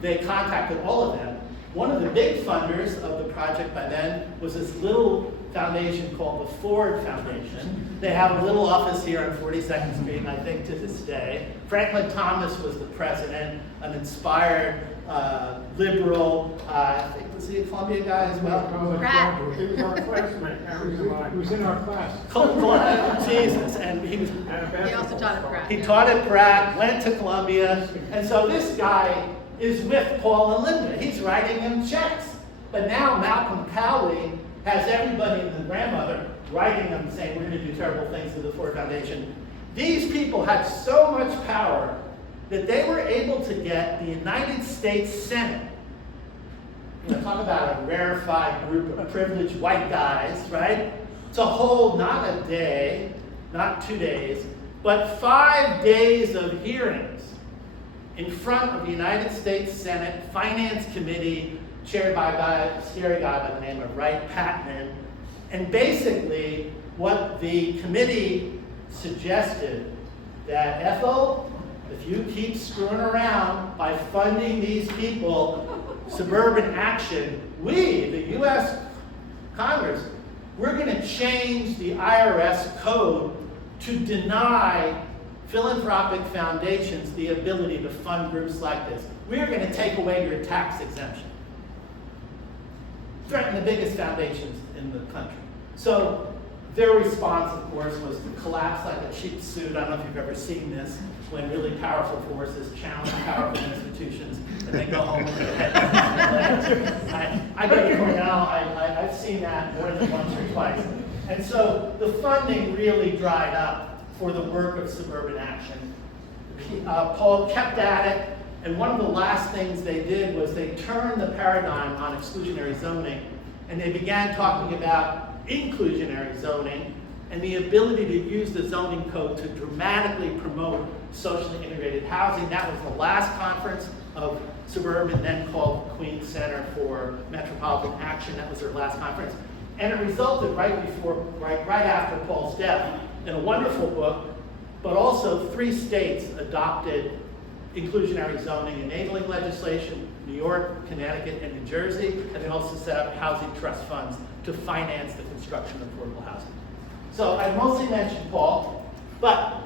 They contacted all of them. One of the big funders of the project by then was this little foundation called the Ford Foundation. They have a little office here on 42nd Street, I think to this day. Franklin Thomas was the president, an inspired liberal, I think, was he a Columbia guy as well? Rat. He was our classmate. He was in our class. Jesus, and he was. He also taught at Pratt. He taught at Pratt, went to Columbia, and so this guy is with Paul and Linda. He's writing them checks. But now Malcolm Cowley has everybody and the grandmother writing them saying, we're going to do terrible things to the Ford Foundation. These people had so much power that they were able to get the United States Senate. You know, talk about a rarefied group of privileged white guys, right? To hold not a day, not 2 days, but 5 days of hearings in front of the United States Senate Finance Committee, chaired by a scary guy by the name of Wright Patman. And basically, what the committee suggested that Ethel, if you keep screwing around by funding these people, suburban action, we, the U.S. Congress, we're going to change the IRS code to deny philanthropic foundations the ability to fund groups like this. We're going to take away your tax exemption. Threaten the biggest foundations in the country. So their response, of course, was to collapse like a cheap suit. I don't know if you've ever seen this, when really powerful forces challenge powerful institutions and they go home with their heads. I go to Cornell, I've seen that more than once or twice. And so the funding really dried up for the work of suburban action. Paul kept at it, and one of the last things they did was they turned the paradigm on exclusionary zoning, and they began talking about inclusionary zoning and the ability to use the zoning code to dramatically promote socially integrated housing. That was the last conference of Suburban, then called Queens Center for Metropolitan Action. That was their last conference. And it resulted right after Paul's death in a wonderful book, but also 3 states adopted inclusionary zoning enabling legislation: New York, Connecticut, and New Jersey, and they also set up housing trust funds to finance the construction of affordable housing. So I mostly mentioned Paul, but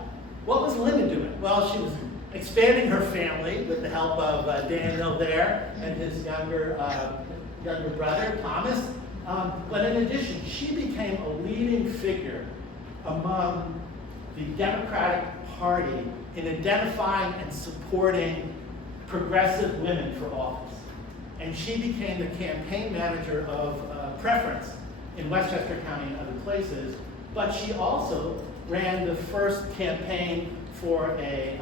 what was Linda doing? Well, she was expanding her family with the help of Daniel there and his younger brother, Thomas. But in addition, she became a leading figure among the Democratic Party in identifying and supporting progressive women for office. And she became the campaign manager of Preference in Westchester County and other places, but she also ran the first campaign for a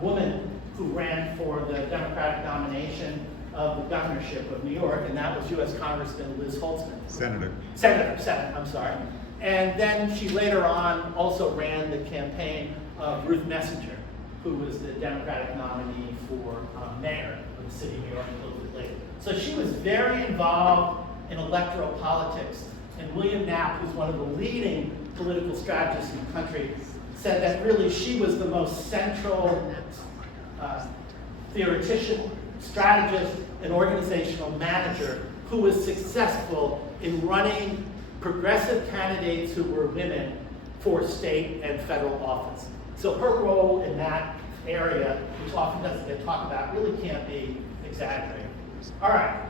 woman who ran for the Democratic nomination of the governorship of New York, and that was U.S. Congressman Liz Holtzman. Senator, I'm sorry. And then she later on also ran the campaign of Ruth Messenger, who was the Democratic nominee for mayor of the city of New York a little bit later. So she was very involved in electoral politics. And William Knapp, who's one of the leading political strategists in the country, said that really she was the most central theoretician, strategist, and organizational manager who was successful in running progressive candidates who were women for state and federal office. So her role in that area, which often doesn't get talked about, really can't be exaggerated. All right.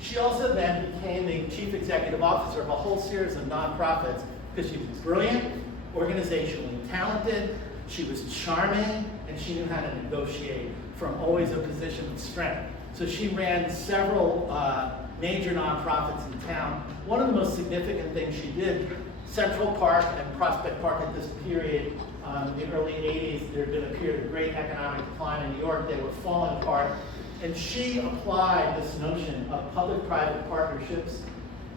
She also then became the chief executive officer of a whole series of nonprofits because she was brilliant, organizationally talented, she was charming, and she knew how to negotiate from always a position of strength. So she ran several major nonprofits in town. One of the most significant things she did, Central Park and Prospect Park at this period, in the early 80s, there had been a period of great economic decline in New York. They were falling apart. And she applied this notion of public-private partnerships,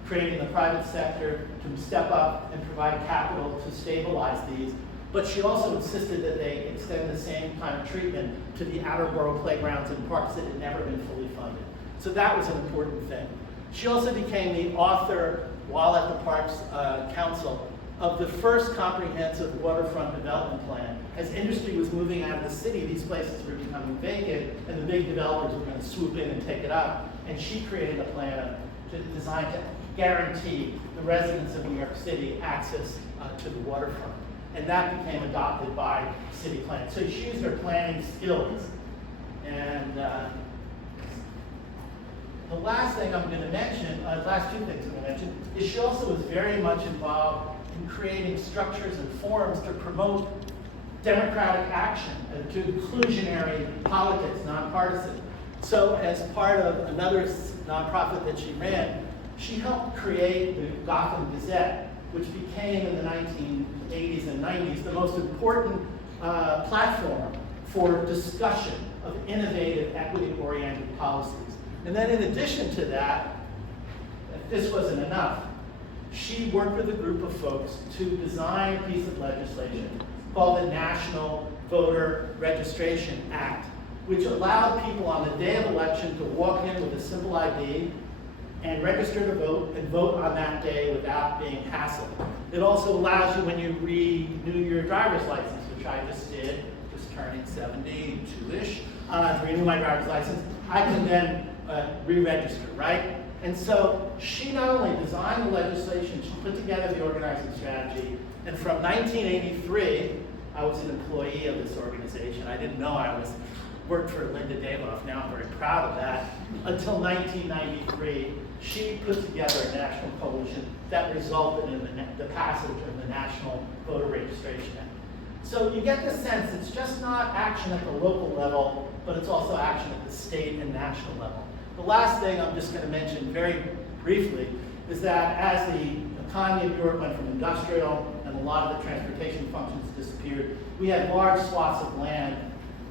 creating the private sector to step up and provide capital to stabilize these. But she also insisted that they extend the same kind of treatment to the outer borough playgrounds and parks that had never been fully funded. So that was an important thing. She also became the author, while at the Parks Council, of the first comprehensive waterfront development plan. As industry was moving out of the city, these places were becoming vacant, and the big developers were going to swoop in and take it up. And she created a plan designed to guarantee the residents of New York City access to the waterfront. And that became adopted by city plan. So she used her planning skills and the last thing I'm going to mention, last two things I'm going to mention, is she also was very much involved in creating structures and forums to promote democratic action and to inclusionary politics, nonpartisan. So as part of another nonprofit that she ran, she helped create the Gotham Gazette, which became in the 1980s and 90s the most important platform for discussion of innovative, equity-oriented policies. And then in addition to that, if this wasn't enough, she worked with a group of folks to design a piece of legislation called the National Voter Registration Act, which allowed people on the day of election to walk in with a simple ID and register to vote and vote on that day without being hassled. It also allows you, when you renew your driver's license, which I just did, just turning 72-ish, to renew my driver's license, I can then re-register, right? And so she not only designed the legislation, she put together the organizing strategy, and from 1983, I was an employee of this organization. I didn't know I worked for Linda Davidoff. Now I'm very proud of that. Until 1993, she put together a national coalition that resulted in the passage of the National Voter Registration Act. So you get the sense it's just not action at the local level, but it's also action at the state and national level. The last thing I'm just going to mention very briefly is that as the economy of Europe went from industrial and a lot of the transportation functions disappeared, we had large swaths of land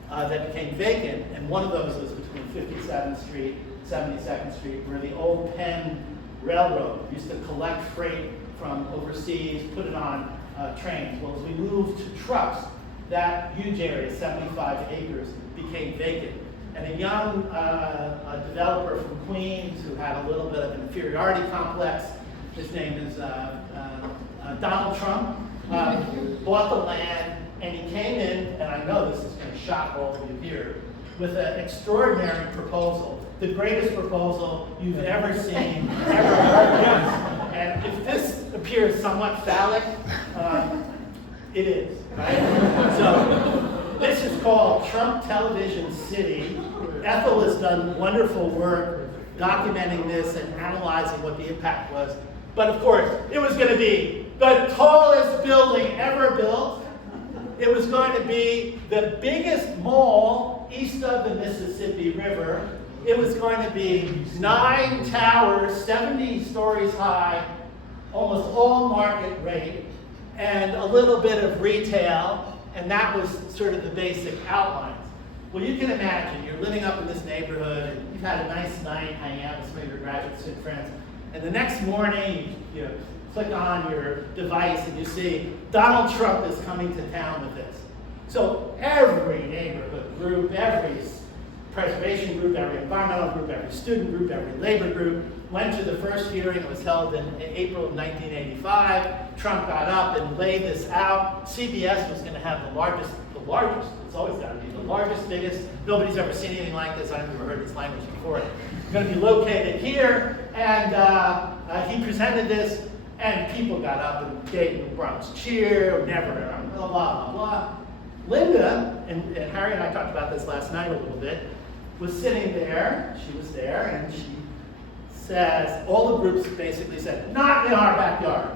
that became vacant, and one of those was between 57th Street, 72nd Street, where the old Penn Railroad used to collect freight from overseas, put it on trains. Well, as we moved to trucks, that huge area, 75 acres, became vacant. And a young developer from Queens who had a little bit of an inferiority complex, his name is Donald Trump, bought the land, and he came in, and I know this is going to shock all of you here, with an extraordinary proposal, the greatest proposal you've ever seen, ever heard. And if this appears somewhat phallic, it is, right? So this is called Trump Television City. Ethel has done wonderful work documenting this and analyzing what the impact was. But of course, it was going to be the tallest building ever built. It was going to be the biggest mall east of the Mississippi River. It was going to be 9 towers, 70 stories high, almost all market rate, and a little bit of retail, and that was sort of the basic outlines. Well, you can imagine, you're living up in this neighborhood, and you've had a nice night hanging out with some of your graduate student friends, and the next morning, you click on your device and you see Donald Trump is coming to town with this. So every neighborhood group, every preservation group, every environmental group, every student group, every labor group went to the first hearing. It was held in April of 1985. Trump got up and laid this out. CBS was going to have the largest, it's always got to be the largest, biggest, nobody's ever seen anything like this. I've never heard this language before. It's going to be located here, and he presented this, and people got up and gave him a Bronx cheer, never, blah, blah, blah. Linda, and Harry and I talked about this last night a little bit, was sitting there, she was there, and she says, all the groups basically said, not in our backyard.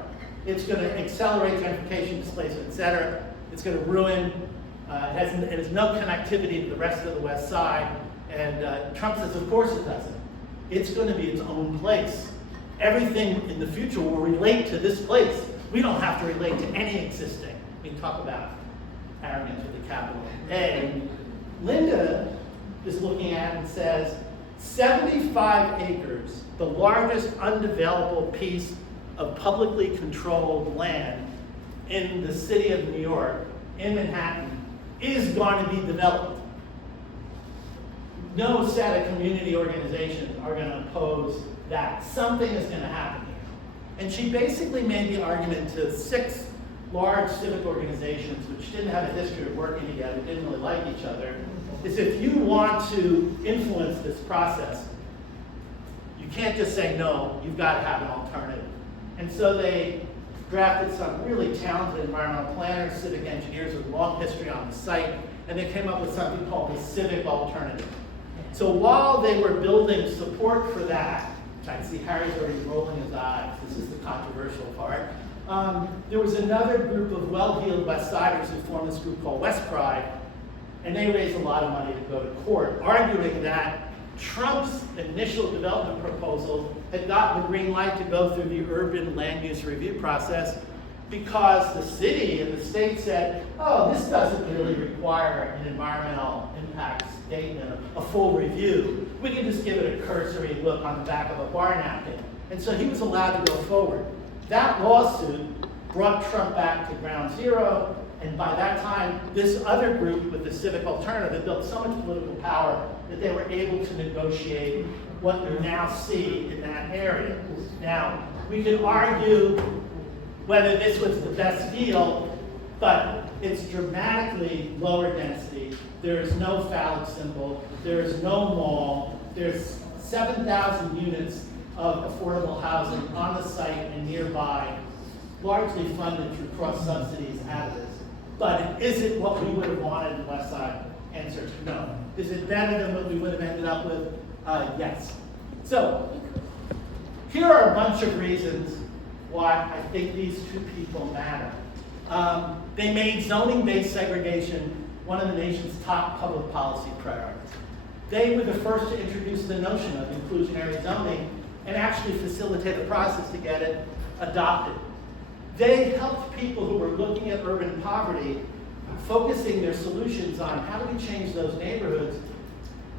It's going to accelerate gentrification, displacement, et cetera. It's going to ruin, it has no connectivity to the rest of the West Side. And Trump says, of course it doesn't. It's going to be its own place. Everything in the future will relate to this place. We don't have to relate to any existing. We talk about arrogance with the capital A. Linda is looking at and says, 75 acres, the largest undevelopable piece of publicly controlled land in the city of New York, in Manhattan, is going to be developed. No set of community organizations are going to oppose that. Something is going to happen here. And she basically made the argument to 6 large civic organizations which didn't have a history of working together, didn't really like each other, is if you want to influence this process, you can't just say no, you've got to have an alternative. And so they drafted some really talented environmental planners, civic engineers with a long history on the site, and they came up with something called the civic alternative. So while they were building support for that, which I see Harry's already rolling his eyes, this is the controversial part, there was another group of well-heeled West Siders who formed this group called West Pride, and they raised a lot of money to go to court, arguing that Trump's initial development proposal had gotten the green light to go through the urban land use review process because the city and the state said, oh, this doesn't really require an environmental impact statement, a full review. We can just give it a cursory look on the back of a bar napkin. And so he was allowed to go forward. That lawsuit brought Trump back to ground zero, and by that time, this other group with the Civic Alternative had built so much political power that they were able to negotiate what you now see in that area. Now, we could argue whether this was the best deal, but it's dramatically lower density. There is no phallic symbol. There is no mall. There's 7,000 units of affordable housing on the site and nearby, largely funded through cross subsidies out of this. But it isn't what we would have wanted in the West Side. Answer, no. Is it better than what we would have ended up with? Yes. So, here are a bunch of reasons why I think these two people matter. They made zoning-based segregation one of the nation's top public policy priorities. They were the first to introduce the notion of inclusionary zoning and actually facilitate the process to get it adopted. They helped people who were looking at urban poverty, focusing their solutions on how do we change those neighborhoods,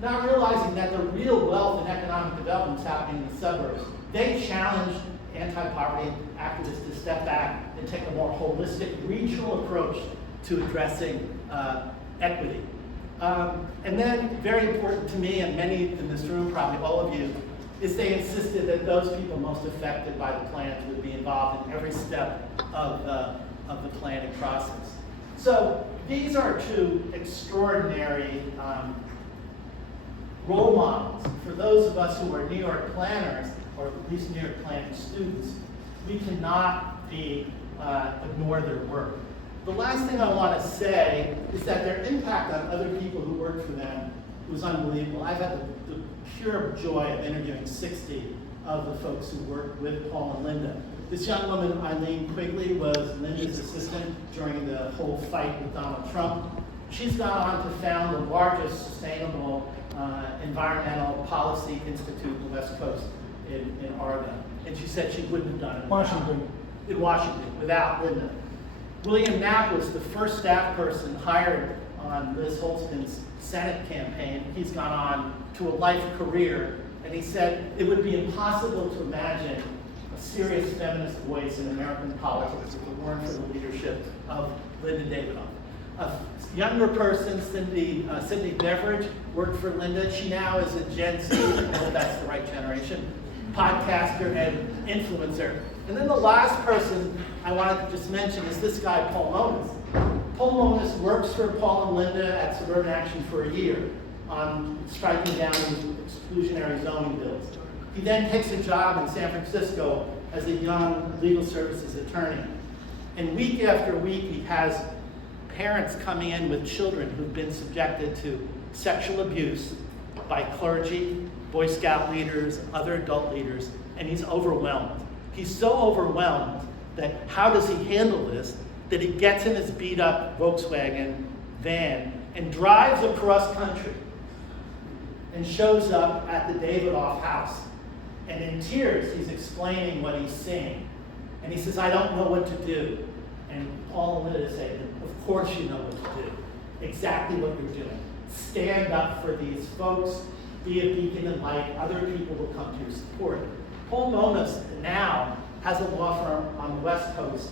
not realizing that the real wealth and economic development is happening in the suburbs. They challenged anti-poverty activists to step back and take a more holistic regional approach to addressing equity. And then, very important to me and many in this room, probably all of you, is they insisted that those people most affected by the plans would be involved in every step of the planning process. So these are two extraordinary role models for those of us who are New York planners, or at least New York planning students. We cannot ignore their work. The last thing I want to say is that their impact on other people who worked for them was unbelievable. I've had the pure joy of interviewing 60 of the folks who worked with Paul and Linda. This young woman, Eileen Quigley, was Linda's assistant during the whole fight with Donald Trump. She's gone on to found the largest sustainable environmental policy institute in the West Coast in Oregon. And she said she wouldn't have done it in Washington without Linda. William Knapp was the first staff person hired on Liz Holston's Senate campaign. He's gone on to a life career, and he said it would be impossible to imagine a serious feminist voice in American politics if it weren't for the leadership of Linda Davidoff. A younger person, Cindy Beveridge, worked for Linda. She now is a Gen Z, I hope that's the right generation, podcaster and influencer. And then the last person I wanted to just mention is this guy, Paul Monis. Paul Monis works for Paul and Linda at Suburban Action for a year on striking down these exclusionary zoning bills. He then takes a job in San Francisco as a young legal services attorney. And week after week, he has parents coming in with children who've been subjected to sexual abuse by clergy, Boy Scout leaders, other adult leaders, and he's overwhelmed. He's so overwhelmed that how does he handle this, that he gets in his beat up Volkswagen van and drives across country and shows up at the Davidoff house. And in tears, he's explaining what he's seeing. And he says, I don't know what to do. And Paul and Linda say, of course you know what to do. Exactly what you're doing. Stand up for these folks, be a beacon of light, other people will come to your support. Paul Monis now has a law firm on the West Coast,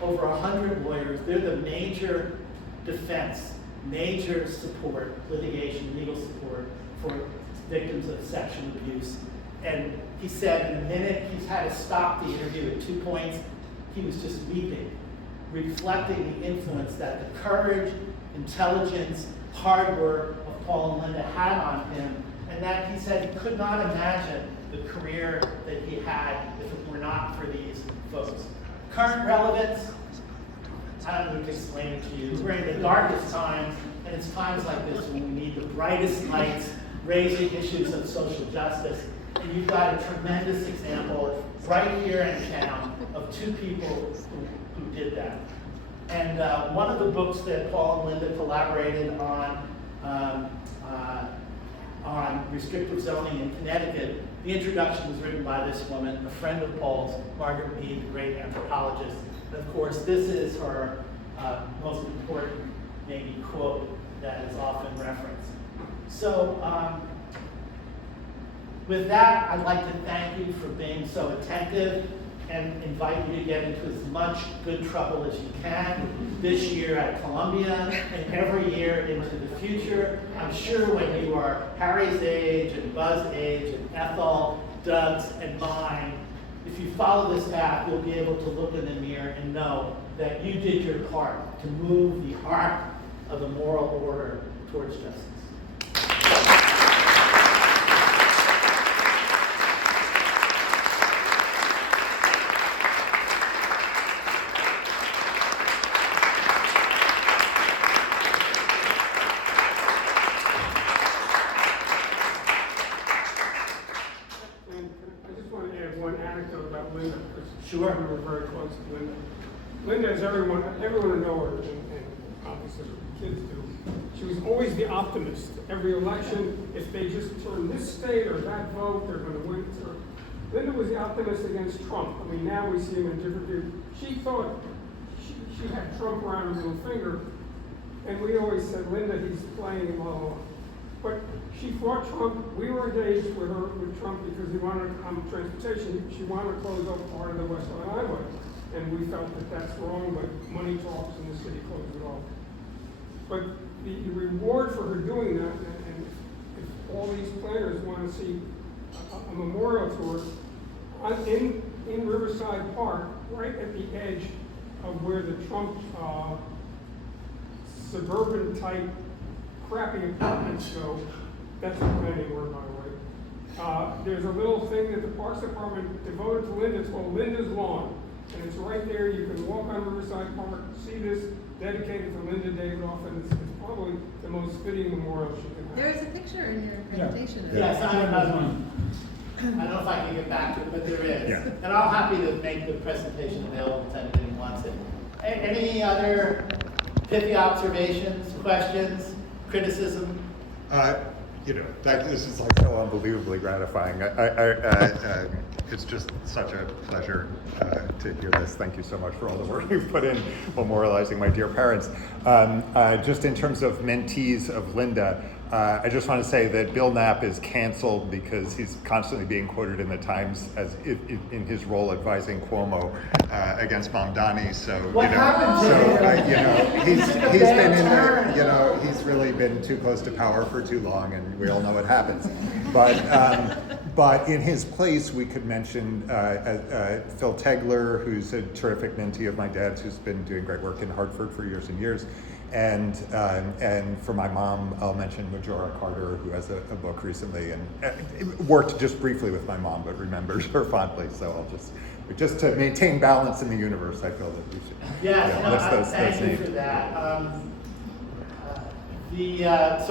over 100 lawyers. They're the major defense, major support, litigation, legal support for victims of sexual abuse. And he said in a minute, he's had to stop the interview at 2 points. He was just weeping, reflecting the influence that the courage, intelligence, hard work of Paul and Linda had on him, and that he said he could not imagine the career that he had if it were not for these folks. Current relevance, I don't need to explain it to you. We're in the darkest times, and it's times like this when we need the brightest lights raising issues of social justice. And you've got a tremendous example right here in town of two people who did that. And one of the books that Paul and Linda collaborated on restrictive zoning in Connecticut, the introduction was written by this woman, a friend of Paul's, Margaret Mead, the great anthropologist. And of course, this is her most important, maybe, quote that is often referenced. So, with that, I'd like to thank you for being so attentive and invite you to get into as much good trouble as you can this year at Columbia and every year into the future. I'm sure when you are Harry's age and Buzz's age and Ethel, Doug's, and mine, if you follow this path, you'll be able to look in the mirror and know that you did your part to move the arc of the moral order towards justice. Sure. We were very close to Linda. Linda, as everyone will know her, and obviously the kids do, she was always the optimist. Every election, if they just turn this state or that vote, they're going to win. So Linda was the optimist against Trump. I mean, now we see him in different views. She thought she had Trump around her little finger, and we always said, Linda, he's playing him all. But she fought Trump. We were engaged with Trump because he wanted transportation. She wanted to close off part of the West Line Highway. And we felt that that's wrong, but money talks and the city closed it off. But the reward for her doing that, and if all these planners want to see a memorial to her, in Riverside Park, right at the edge of where the Trump suburban type crappy apartments go, that's a planning word, by the way. There's a little thing that the Parks Department devoted to Linda. It's called Linda's Lawn. And it's right there. You can walk on Riverside Park, see this, dedicated to Linda Davidoff, and it's probably the most fitting memorial she can have. There is a picture in your presentation. Yes, I don't know if I can get back to it, but there is. Yeah. And I'm happy to make the presentation available to anybody who wants it. Any other pithy observations, questions, criticism? This is like so unbelievably gratifying. It's just such a pleasure to hear this. Thank you so much for all the work you've put in memorializing my dear parents. Just in terms of mentees of Linda, I just want to say that Bill Knapp is canceled because he's constantly being quoted in the Times as in his role advising Cuomo against Mamdani. So he's been in there. He's really been too close to power for too long, and we all know what happens. But in his place, we could mention Phil Tegler, who's a terrific mentee of my dad's, who's been doing great work in Hartford for years and years. And for my mom, I'll mention Majora Carter, who has a book recently and worked just briefly with my mom, but remembers her fondly. So I'll just to maintain balance in the universe, I feel that we should. Yes, thank you for that. So